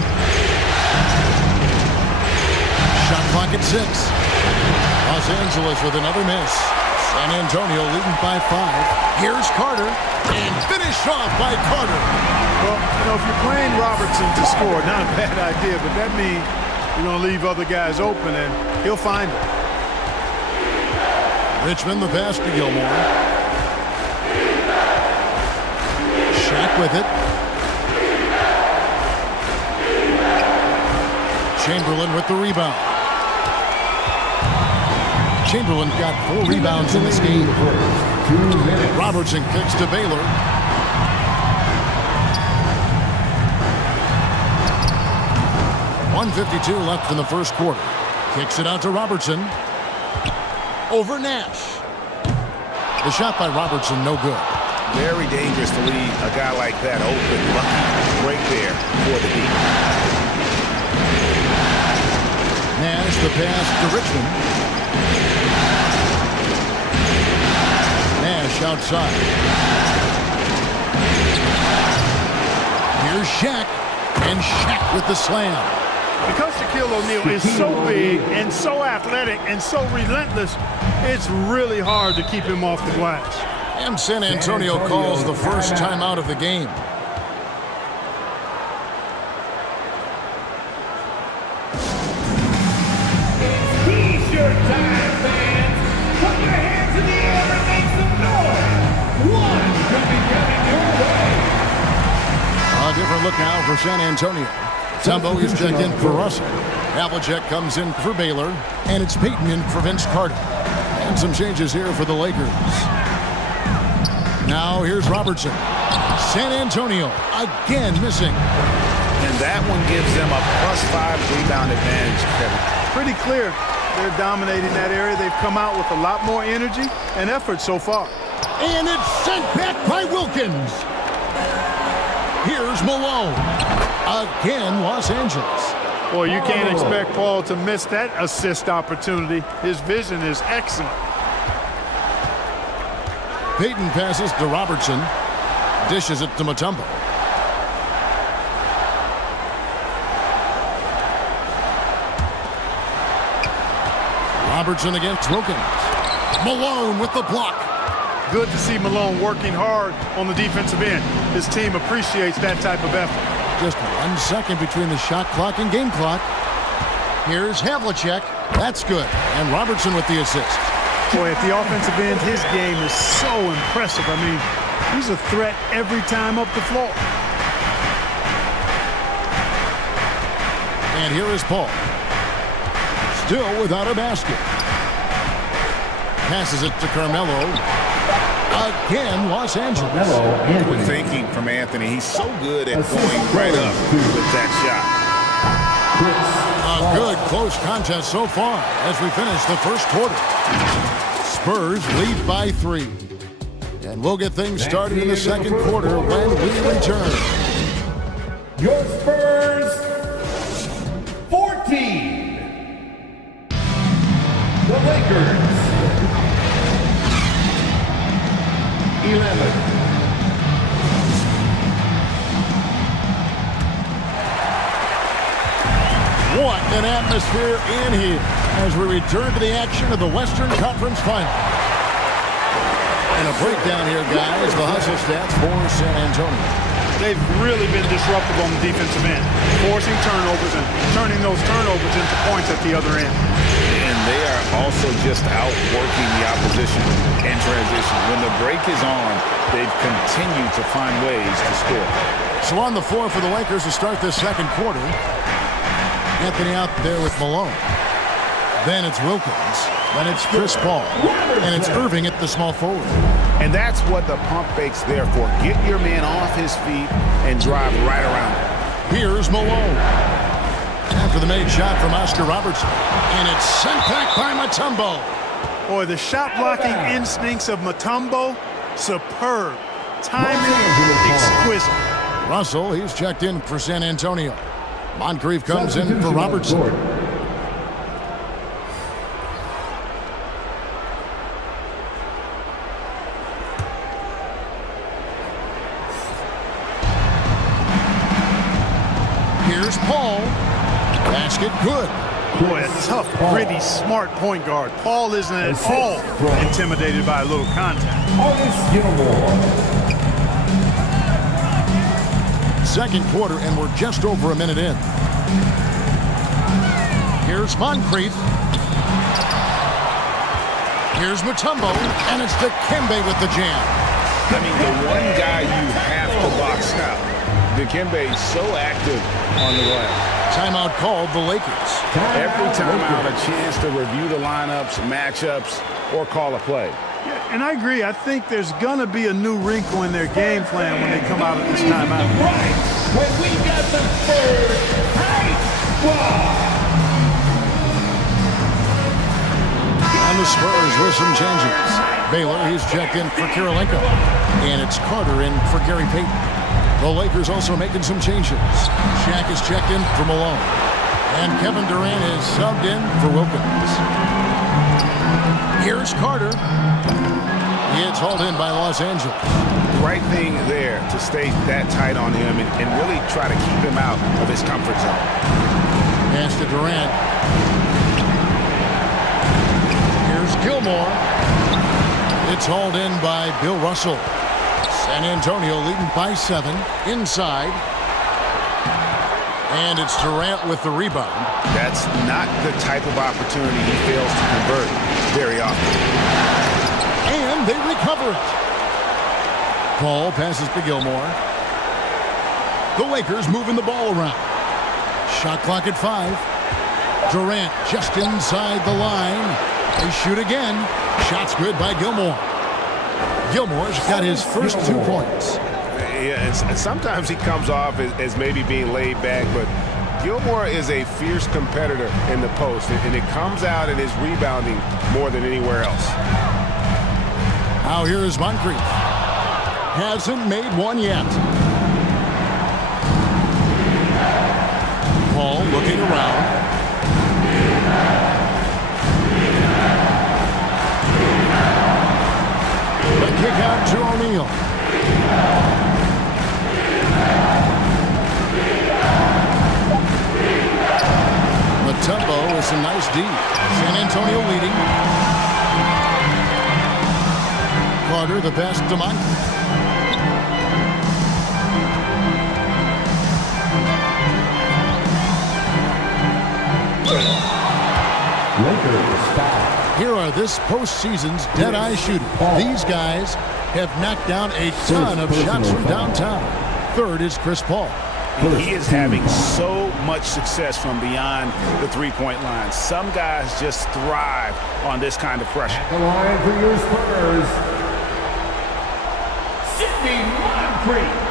Shot clock at 6. Los Angeles with another miss. San Antonio leading by 5. Here's Carter. And finished off by Carter. Well, you know, if you're playing Robertson to score, not a bad idea, but that means you're going to leave other guys open, and he'll find it. Richmond the pass to Gilmore. Shaq with it. Chamberlain with the rebound. Chamberlain got 4 rebounds in this game. Robertson kicks to Baylor. .152 left in the first quarter. Kicks it out to Robertson. Over Nash. The shot by Robertson, no good. Very dangerous to leave a guy like that open. Lucky break there for the deep. Nash the pass to Richmond. Nash outside. Here's Shaq. And Shaq with the slam. Because Shaquille O'Neal is so big and so athletic and so relentless, it's really hard to keep him off the glass. And San Antonio calls the first timeout of the game. T-shirt time, fans. Put your hands in the air and make some noise. One could be coming your way. A different look now for San Antonio. Tumbo is checked in for Russell. Havlicek comes in for Baylor. And it's Peyton in for Vince Carter. And some changes here for the Lakers. Now here's Robertson. San Antonio again missing. And that one gives them a +5 rebound advantage, Kevin. Pretty clear. They're dominating that area. They've come out with a lot more energy and effort so far. And it's sent back by Wilkins. Here's Malone. Again, Los Angeles. Boy, you can't expect Paul to miss that assist opportunity. His vision is excellent. Peyton passes to Robertson. Dishes it to Mutombo. Robertson against Wilkins. Malone with the block. Good to see Malone working hard on the defensive end. His team appreciates that type of effort. Just 1 second between the shot clock and game clock. Here's Havlicek. That's good. And Robertson with the assist. Boy, at the offensive end, his game is so impressive. I mean, he's a threat every time up the floor. And here is Paul. Still without a basket. Passes it to Carmelo. Again, Los Angeles. Good thinking from Anthony. He's so good at going right up with that shot. A good close contest so far as we finish the first quarter. Spurs lead by 3. And we'll get things started in the second quarter when we return. Your Spurs, 14. The Lakers, 11. What an atmosphere in here as we return to the action of the Western Conference Final. And a breakdown here, guys. The hustle stats for San Antonio. They've really been disruptive on the defensive end, forcing turnovers and turning those turnovers into points at the other end. And they are also just outworking the opposition in transition. When the break is on, they've continued to find ways to score. So on the floor for the Lakers to start this second quarter. Anthony out there with Malone. Then it's Wilkins. Then it's Chris Paul. And it's Irving at the small forward. And that's what the pump fake's there for. Get your man off his feet and drive right around him. Here's Malone. After the made shot from Oscar Robertson. And it's sent back by Mutombo. Boy, the shot blocking instincts of Mutombo, superb. Timing, exquisite. Russell, he's checked in for San Antonio. Moncrief comes in for Robertson. Here's Paul. Basket good. Boy, a tough, gritty, smart point guard. Paul isn't at all intimidated by a little contact. Second quarter, and we're just over a minute in. Here's Moncrief. Here's Mutombo, and it's Dikembe with the jam. I mean, the one guy you have to box out. Dikembe is so active on the glass. Timeout called the Lakers. Every time out, a chance to review the lineups, matchups, or call a play. Yeah, and I agree. I think there's going to be a new wrinkle in their game plan when they come out of this timeout. Right, when we got the Spurs High Squad. And the Spurs with some changes. Baylor, he's checked in for Kirilenko. And it's Carter in for Gary Payton. The Lakers also making some changes. Shaq is checked in for Malone. And Kevin Durant is subbed in for Wilkins. Here's Carter. It's hauled in by Los Angeles. Right thing there to stay that tight on him and really try to keep him out of his comfort zone. Pass to Durant. Here's Gilmore. It's hauled in by Bill Russell. San Antonio leading by 7 inside. And it's Durant with the rebound. That's not the type of opportunity he fails to convert very often. And they recover it. Paul passes to Gilmore. The Lakers moving the ball around. Shot clock at 5. Durant just inside the line. They shoot again. Shot's good by Gilmore. Gilmore's got his first 2 points. Yeah, and sometimes he comes off as maybe being laid back, but Gilmore is a fierce competitor in the post, and it comes out in his rebounding more than anywhere else. Now here is Moncrief. Hasn't made one yet. Paul looking around. The kick out to O'Neal. Mutombo is a nice D. San Antonio leading. Carter the best to Moncrief. Here are this postseason's dead-eye shooters. These guys have knocked down a ton of shots from downtown. Third is Chris Paul. He is having so much success from beyond the three-point line. Some guys just thrive on this kind of pressure. The line for your Spurs, Sidney Moncrief.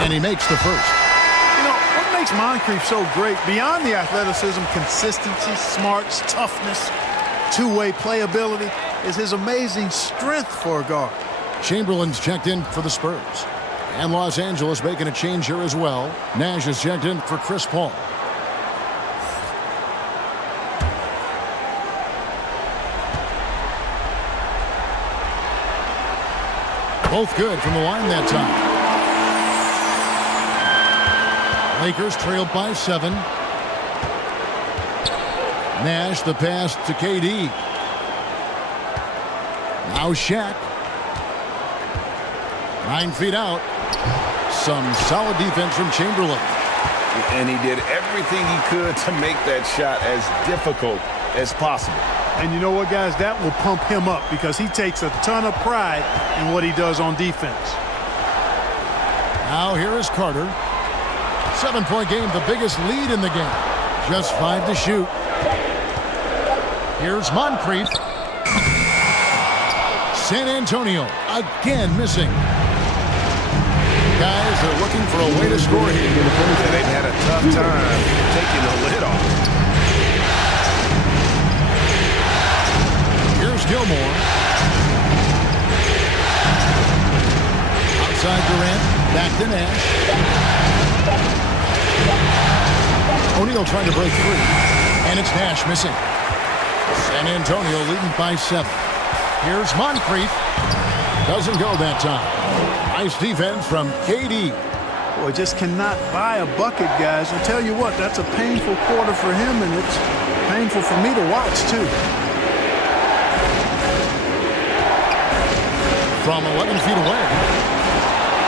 And he makes the first. You know, what what makes Moncrief so great, beyond the athleticism, consistency, smarts, toughness, two-way playability, is his amazing strength for a guard. Chamberlain's checked in for the Spurs. And Los Angeles making a change here as well. Nash is checked in for Chris Paul. Both good from the line that time. Lakers trailed by 7. Nash the pass to KD. Now Shaq. 9 feet out. Some solid defense from Chamberlain. And he did everything he could to make that shot as difficult as possible. And you know what, guys? That will pump him up because he takes a ton of pride in what he does on defense. Now here is Carter. 7-point game, the biggest lead in the game. Just 5 to shoot. Here's Moncrief. San Antonio again missing. Guys are looking for a way to score here. And they've had a tough time taking the lid off. Here's Gilmore. Outside Durant. Back to Nash. O'Neal trying to break free. And it's Nash missing. San Antonio leading by 7. Here's Moncrief. Doesn't go that time. Nice defense from KD. Boy, just cannot buy a bucket, guys. I tell you what, that's a painful quarter for him, and it's painful for me to watch, too. From 11 feet away.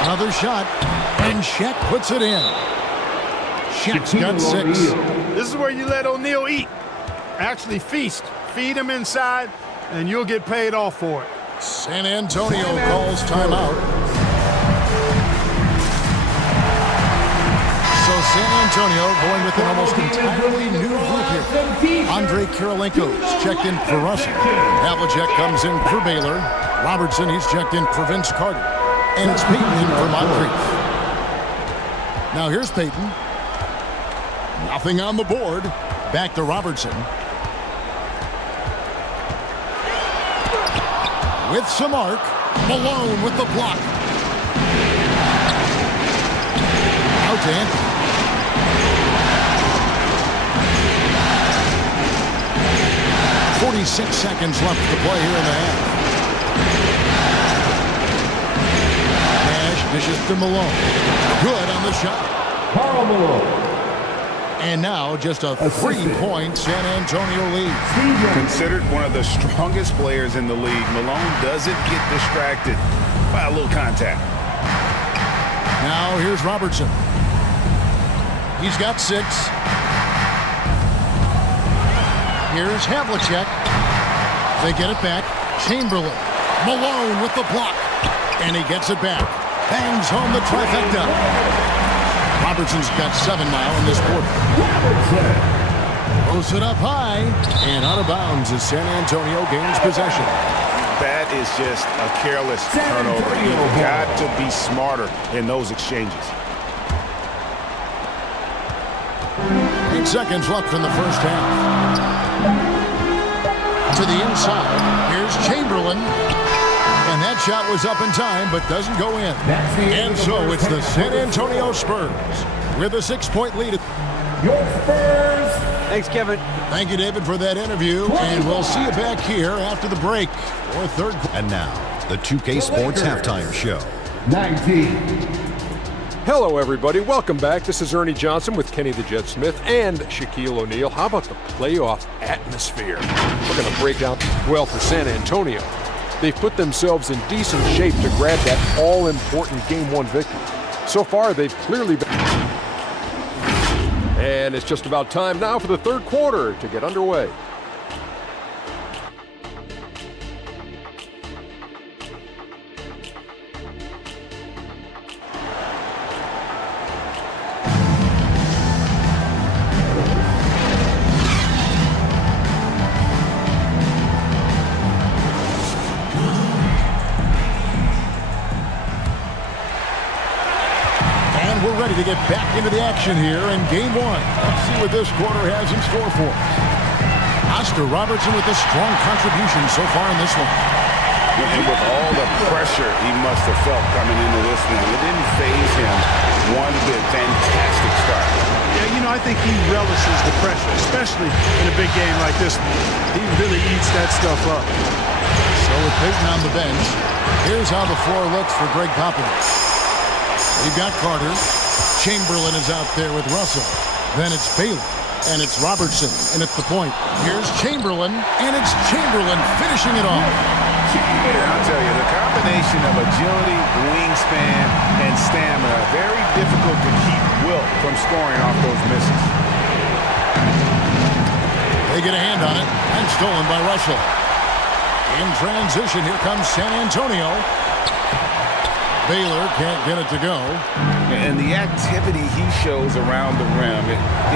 Another shot, and Shaq puts it in. Shaq's got 6. This is where you let O'Neal eat. Actually feast. Feed him inside, and you'll get paid off for it. San Antonio calls timeout. So San Antonio going with an almost entirely new group here. Andre Kirilenko's checked in for Russell. Havlicek comes in for Baylor. Robertson, he's checked in for Vince Carter. And it's Payton in for Moncrief. Now here's Payton. Nothing on the board. Back to Robertson. With some arc. Malone with the block. Out to Anthony. 46 seconds left to play here in the half. Nash dishes to Malone. Good on the shot. Karl Malone. And now just a 3-point San Antonio lead. Considered one of the strongest players in the league, Malone doesn't get distracted by a little contact. Now here's Robertson. He's got 6. Here's Havlicek. They get it back. Chamberlain. Malone with the block. And he gets it back. Bangs home the trifecta. Robertson's got 7 now in this quarter. Throws it up high. And out of bounds as San Antonio gains possession. That is just a careless turnover. You've got to be smarter in those exchanges. 8 seconds left in the first half. To the inside. Here's Chamberlain. And that shot was up in time, but doesn't go in. And so it's the San Antonio Spurs with a 6-point lead. Your Spurs. Thanks, Kevin. Thank you, David, for that interview. And we'll see you back here after the break for third. And now, the 2K Sports Halftime Show. 19. Hello, everybody. Welcome back. This is Ernie Johnson with Kenny the Jet Smith and Shaquille O'Neal. How about the playoff atmosphere? We're going to break down well for San Antonio. They've put themselves in decent shape to grab that all-important Game 1 victory. So far, they've clearly been... And it's just about time now for the third quarter to get underway. To get back into into the action here in game one. Let's see what this quarter has in store for us. Oscar Robertson with a strong contribution so far in this one. And with all the pressure he must have felt coming into this one, it didn't faze him one bit. Fantastic start. Yeah, you know, I think he relishes the pressure, especially in a big game like this one. He really eats that stuff up. So with Peyton on the bench, here's how the floor looks for Greg Popovich. You've got Carter. Chamberlain is out there with Russell. Then it's Baylor. And it's Robertson. And at the point, here's Chamberlain. And it's Chamberlain finishing it off. Yeah, I'll tell you, the combination of agility, wingspan, and stamina, very difficult to keep Wilt from scoring off those misses. They get a hand on it, and stolen by Russell. In transition, here comes San Antonio. Baylor can't get it to go. And the activity he shows around the rim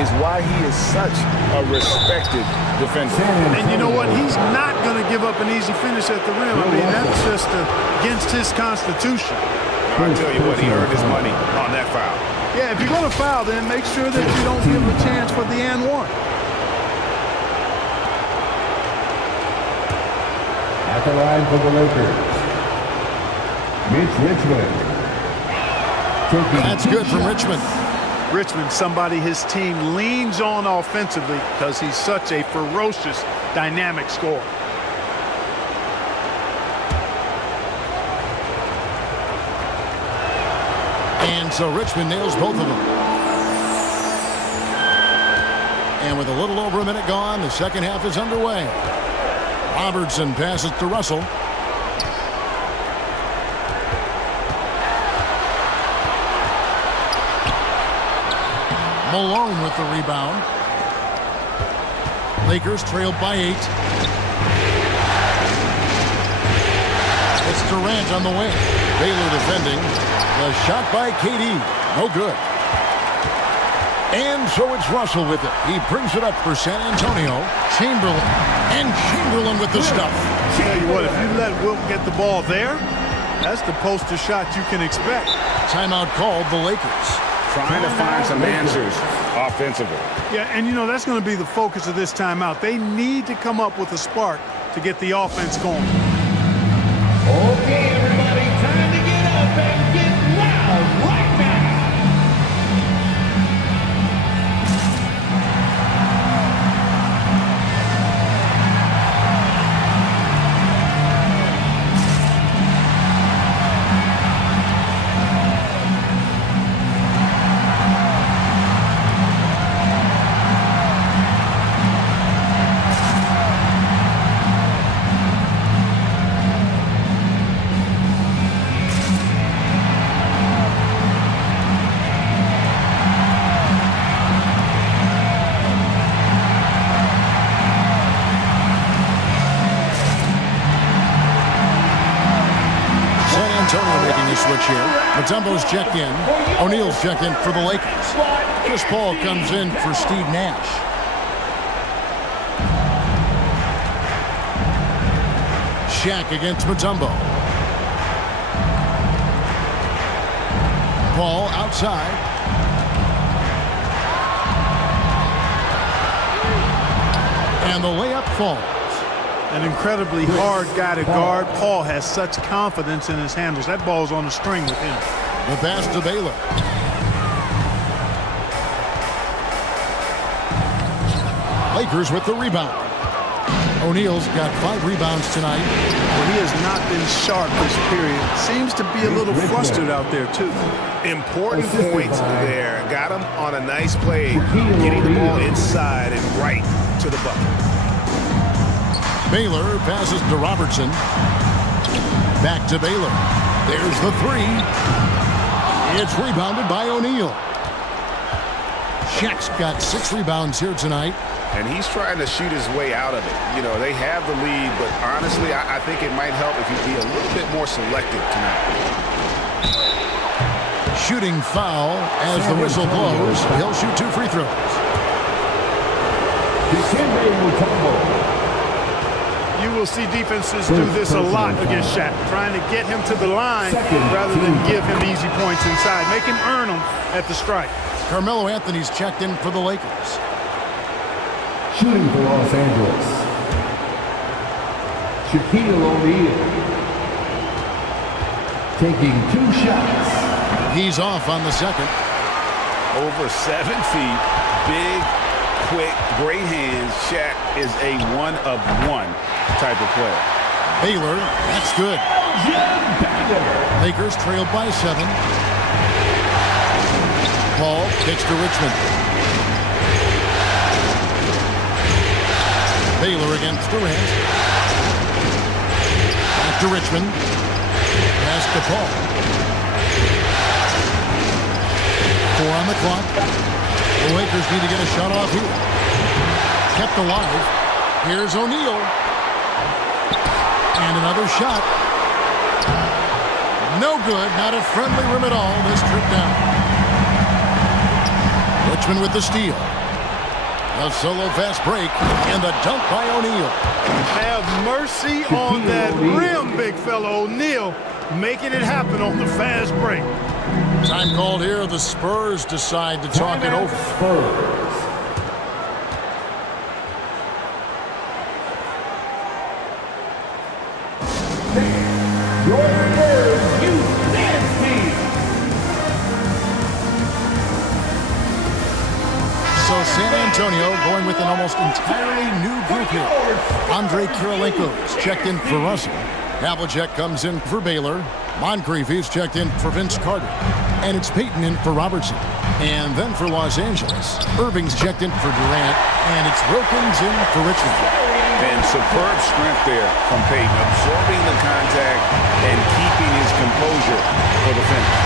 is why he is such a respected defender. And you know what? He's not going to give up an easy finish at the rim. I mean, that's just against his constitution. I'll tell you what, he earned his money on that foul. Yeah, if you're going to foul, then make sure that you don't give him a chance for the and one. At the line for the Lakers, Mitch Richmond. That's good from Richmond. Richmond, somebody his team leans on offensively because he's such a ferocious, dynamic scorer. And so Richmond nails both of them. And with a little over a minute gone, the second half is underway. Robertson passes to Russell. Malone with the rebound. Lakers trailed by 8. It's Durant on the wing. Baylor defending. The shot by KD. No good. And so it's Russell with it. He brings it up for San Antonio. Chamberlain. And Chamberlain with the stuff. Tell you what, if you let Wilt get the ball there, that's the poster shot you can expect. Timeout called the Lakers. Trying to find some answers offensively. Yeah, and you know, that's going to be the focus of this timeout. They need to come up with a spark to get the offense going. Okay, everybody, time to get up and get loud right now. Switch here. Mutombo's checked in. O'Neal's checked in for the Lakers. Chris Paul comes in for Steve Nash. Shaq against Mutombo. Paul outside. And the layup falls. An incredibly hard guy to guard. Paul has such confidence in his handles. That ball's on the string with him. The pass to Baylor. Lakers with the rebound. O'Neal's got 5 rebounds tonight. Well, he has not been sharp this period. Seems to be a little flustered out there, too. Important points there. Got him on a nice play, getting the ball inside and right to the bucket. Baylor passes to Robertson. Back to Baylor. There's the 3. It's rebounded by O'Neal. Shaq's got 6 rebounds here tonight. And he's trying to shoot his way out of it. You know, they have the lead, but honestly, I think it might help if he'd be a little bit more selective tonight. Shooting foul as the whistle blows. He'll shoot 2 free throws. You will see defenses do this a lot against Shaq, trying to get him to the line rather than give him easy points inside. Make him earn them at the strike. Carmelo Anthony's checked in for the Lakers. Shooting for Los Angeles, Shaquille O'Neal. Taking 2 shots. He's off on the second. Over 7 feet, big, quick, great hands. Shaq is a one-of-one type of player. Baylor, that's good. Lakers trailed by 7. Paul kicks to Richmond. Baylor against Durant. Back to Richmond. Pass to Paul. 4 on the clock. The Lakers need to get a shot off here. Kept alive. Here's O'Neal. And another shot. No good. Not a friendly rim at all this trip down. Richmond with the steal. A solo fast break. And the dunk by O'Neal. Have mercy on that rim, big fella O'Neal. Making it happen on the fast break. Time called here. The Spurs decide to talk it over. Spurs. Your Spurs Youth Dance Team. So San Antonio going with an almost entirely new group here. Andre Kirilenko is checked in for Russell. Havlicek comes in for Baylor. Moncrief is checked in for Vince Carter. And it's Payton in for Robertson. And then for Los Angeles, Irving's checked in for Durant. And it's Wilkins in for Richmond. And superb strength there from Payton, absorbing the contact and keeping his composure for the finish.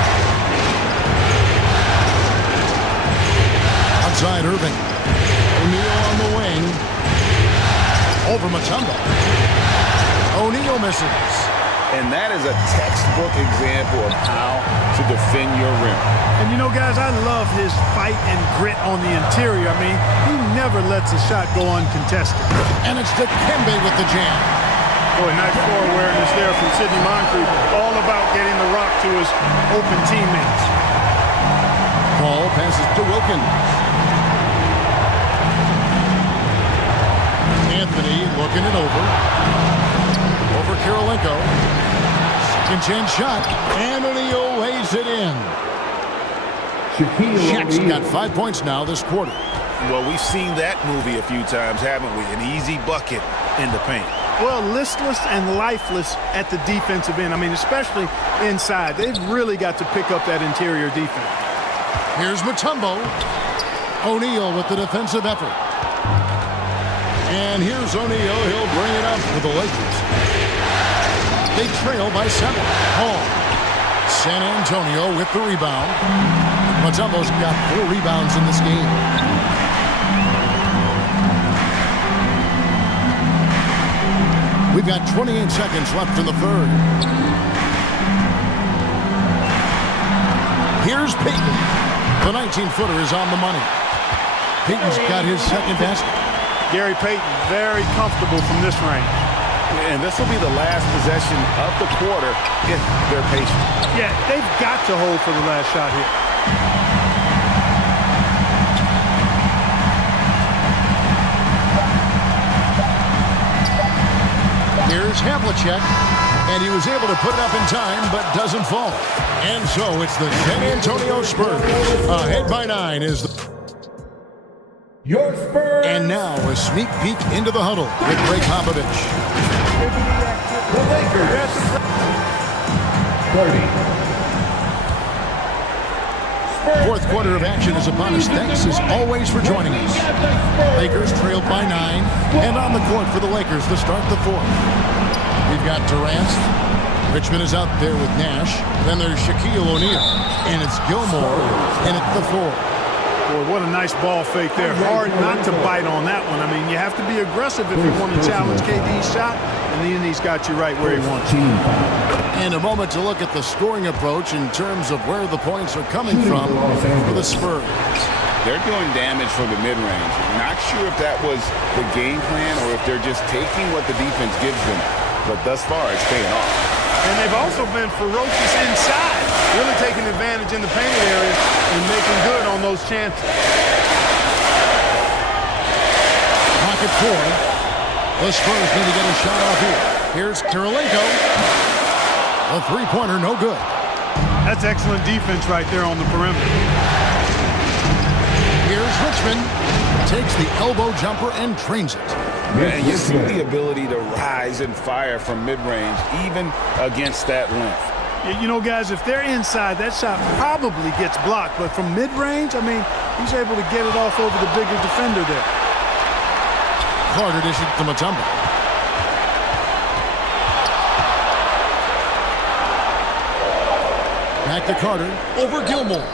Outside Irving. O'Neal on the wing. Over Mutombo. O'Neal misses. And that is a textbook example of how to defend your rim. And you know, guys, I love his fight and grit on the interior. I mean, he never lets a shot go uncontested. And it's Dikembe with the jam. Boy, nice floor awareness there from Sidney Moncrief. All about getting the rock to his open teammates. Paul passes to Wilkins. Anthony looking it over. Over Kirilenko. Second chance shot. And O'Neal weighs it in. Shaq's got 5 points now this quarter. Well, we've seen that movie a few times, haven't we? An easy bucket in the paint. Well, listless and lifeless at the defensive end. I mean, especially inside. They've really got to pick up that interior defense. Here's Mutombo. O'Neal with the defensive effort. And here's O'Neal. He'll bring it up for the Lakers. They trail by 7. Hall. San Antonio with the rebound. Mutombo's got 4 rebounds in this game. We've got 28 seconds left in the third. Here's Payton. The 19-footer is on the money. Payton's got his second basket. Gary Payton, very comfortable from this range. And this will be the last possession of the quarter if they're patient. Yeah, they've got to hold for the last shot here. Here's Havlicek, and he was able to put it up in time, but doesn't fall. And so it's the San Antonio Spurs. Ahead by 9 is the... Your Spurs. And now a sneak peek into the huddle with Greg Popovich. The Lakers. 30. Fourth quarter of action is upon us. Thanks as always for joining us. Lakers trailed by 9, and on the court for the Lakers to start the fourth. We've got Durant. Richmond is out there with Nash. Then there's Shaquille O'Neal, and it's Gilmore in at the 4. Boy, what a nice ball fake there. Hard not to bite on that one. I mean, you have to be aggressive if you want to challenge KD's shot, and then he's got you right where he wants you. And a moment to look at the scoring approach in terms of where the points are coming from for the Spurs. They're doing damage from the mid-range. Not sure if that was the game plan or if they're just taking what the defense gives them. But thus far, it's paying off. And they've also been ferocious inside, really taking advantage in the painted area and making good on those chances. Pocket 4. The Spurs need to get a shot off here. Here's Kirilenko. A three-pointer, no good. That's excellent defense right there on the perimeter. Here's Richmond. Takes the elbow jumper and trains it. And you see the ability to rise and fire from mid-range, even against that length. You know, guys, if they're inside, that shot probably gets blocked. But from mid-range, I mean, he's able to get it off over the bigger defender there. Carter dishes to Mutombo. Back to Carter. Over Gilmore.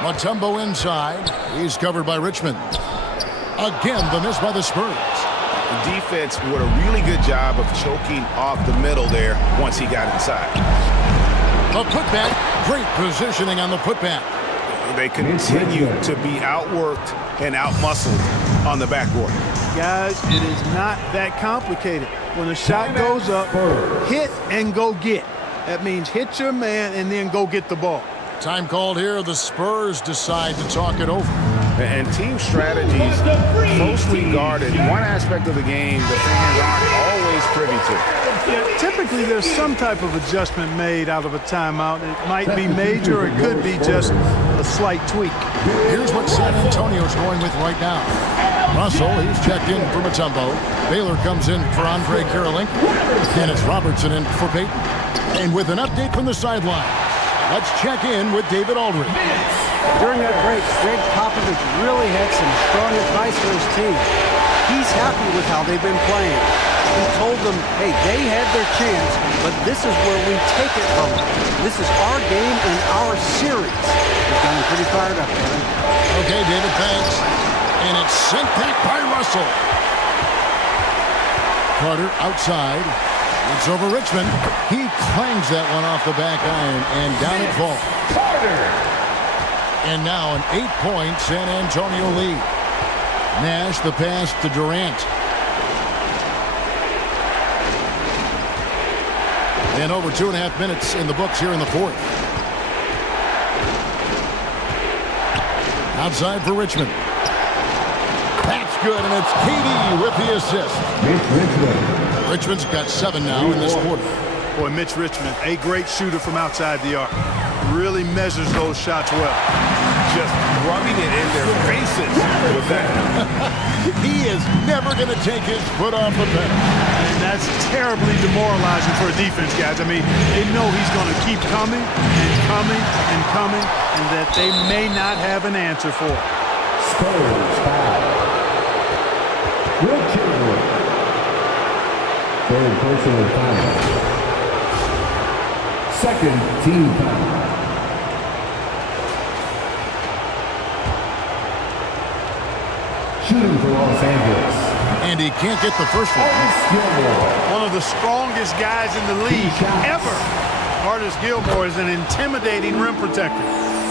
Mutombo inside. He's covered by Richmond. Again, the miss by the Spurs. The defense did a really good job of choking off the middle there once he got inside. A putback. Great positioning on the putback. They continue to be outworked and outmuscled on the backboard. Guys, it is not that complicated. When a shot goes up, hit and go get. That means hit your man and then go get the ball. Time called here. The Spurs decide to talk it over. And team strategies closely guarded. One aspect of the game the fans aren't always privy to. Yeah, typically there's some type of adjustment made out of a timeout. It might be major or it could be just a slight tweak. Here's what San Antonio's going with right now. Russell, he's checked in for Mutombo. Baylor comes in for Andre Kirilenko. And it's Robertson in for Payton. And with an update from the sideline, let's check in with David Aldridge. During that break, Greg Popovich really had some strong advice for his team. He's happy with how they've been playing. He told them, hey, they had their chance, but this is where we take it from them. This is our game and our series. He's gotten pretty fired up, Kevin. Okay, David, thanks. And it's sent back by Russell. Carter outside. It's over Richmond. He clangs that one off the back iron, and down it falls. And now an 8-point San Antonio lead. Nash the pass to Durant. And over 2.5 minutes in the books here in the fourth. Outside for Richmond. That's good, and it's KD with the assist. Richmond's got 7 now in this quarter. Boy, Mitch Richmond, a great shooter from outside the arc. Really measures those shots well. Just rubbing it in their faces with that. He is never going to take his foot off the pedal. And that's terribly demoralizing for a defense, guys. I mean, they know he's going to keep coming and coming and coming, and that they may not have an answer for it. Spurs foul. Will Chamberlain. Third personal foul. Second team foul. Shooting for Los Angeles. And he can't get the first one. One of the strongest guys in the league ever. Artis Gilmore is an intimidating rim protector.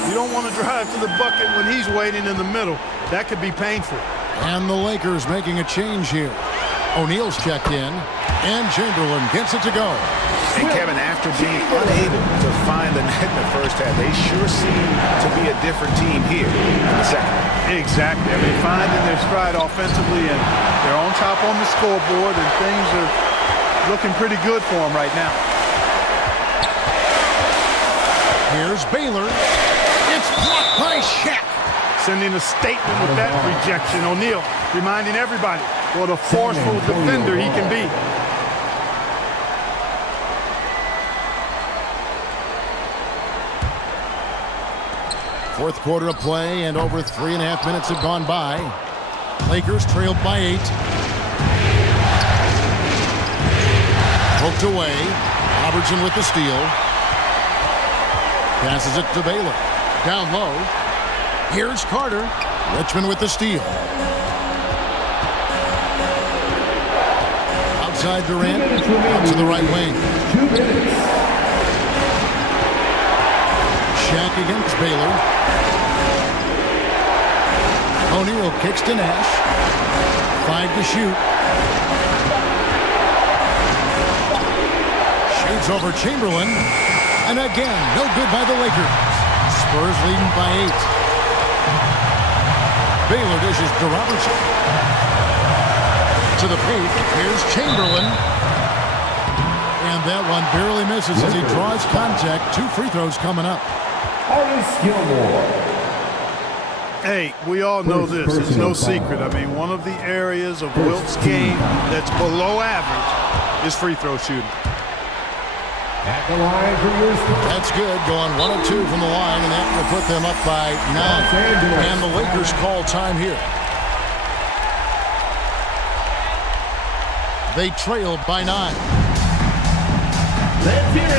You don't want to drive to the bucket when he's waiting in the middle. That could be painful. And the Lakers making a change here. O'Neal's checked in, and Chamberlain gets it to go. And Kevin, after being unable to find the net in the first half, they sure seem to be a different team here in the second. Exactly. I mean, finding their stride offensively, and they're on top on the scoreboard, and things are looking pretty good for them right now. Here's Baylor. It's blocked by Shaq. Sending a statement with that rejection. O'Neal reminding everybody what a forceful defender he can be. Fourth quarter of play, and over 3.5 minutes have gone by. Lakers trailed by 8. Poked away. Robertson with the steal. Passes it to Baylor. Down low. Here's Carter. Richmond with the steal. Outside Durant. Out to the right wing. 2 minutes. Shaq against Baylor. O'Neal kicks to Nash. 5 to shoot. Feeds over Chamberlain. And again, no good by the Lakers. Spurs leading by 8. Baylor dishes to Robertson. To the paint. Here's Chamberlain. And that one barely misses as he draws contact. 2 free throws coming up. Hey, we all know this. It's no secret. I mean, one of the areas of Wilt's game that's below average is free throw shooting. At the line for Houston. That's good. Going 1 of 2 from the line, and that will put them up by 9. And the Lakers call time here. They trail by 9.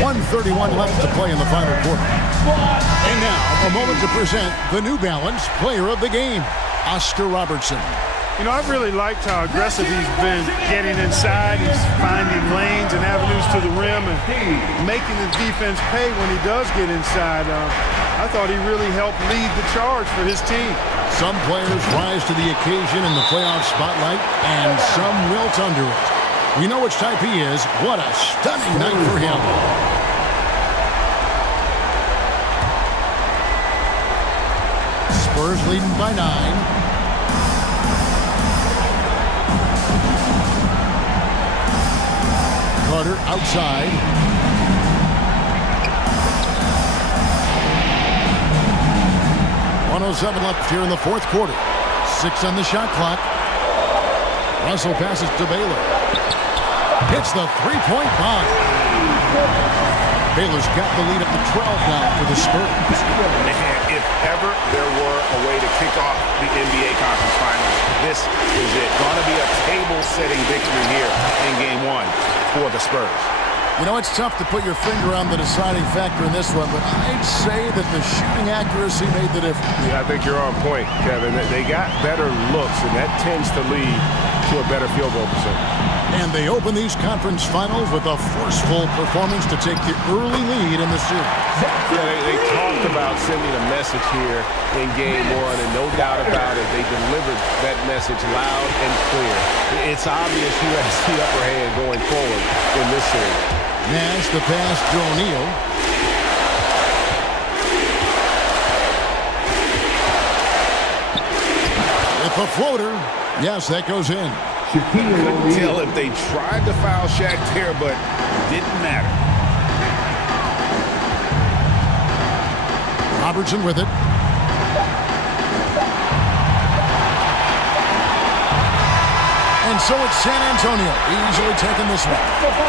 1:31 left to play in the final quarter. And now, a moment to present the New Balance Player of the Game, Oscar Robertson. You know, I've really liked how aggressive he's been getting inside. He's finding lanes and avenues to the rim and making the defense pay when he does get inside. I thought he really helped lead the charge for his team. Some players rise to the occasion in the playoff spotlight, and some wilt under it. We know which type he is. What a stunning night for him. Spurs leading by 9. Carter outside. .107 left here in the fourth quarter. 6 on the shot clock. Russell passes to Baylor. Hits the three-point bomb. Baylor's got the lead up to 12 now for the Spurs. Man, if ever there were a way to kick off the NBA Conference Finals, this is it. Going to be a table-setting victory here in Game 1 for the Spurs. You know, it's tough to put your finger on the deciding factor in this one, but I'd say that the shooting accuracy made the difference. Yeah, I think you're on point, Kevin. They got better looks, and that tends to lead to a better field goal percentage. And they open these conference finals with a forceful performance to take the early lead in the series. Yeah, they talked about sending a message here in Game 1, and no doubt about it, they delivered that message loud and clear. It's obvious who has the upper hand going forward in this series. Nash the pass to O'Neal. With the floater. Yes, that goes in. Couldn't tell if they tried to foul Shaq there, but didn't matter. Robertson with it. And so it's San Antonio easily taking this one.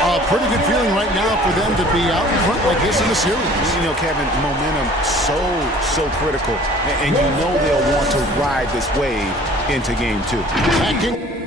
A pretty good feeling right now for them to be out in front like this in the series. You know, Kevin, momentum so critical. And you know they'll want to ride this wave into Game 2. Backing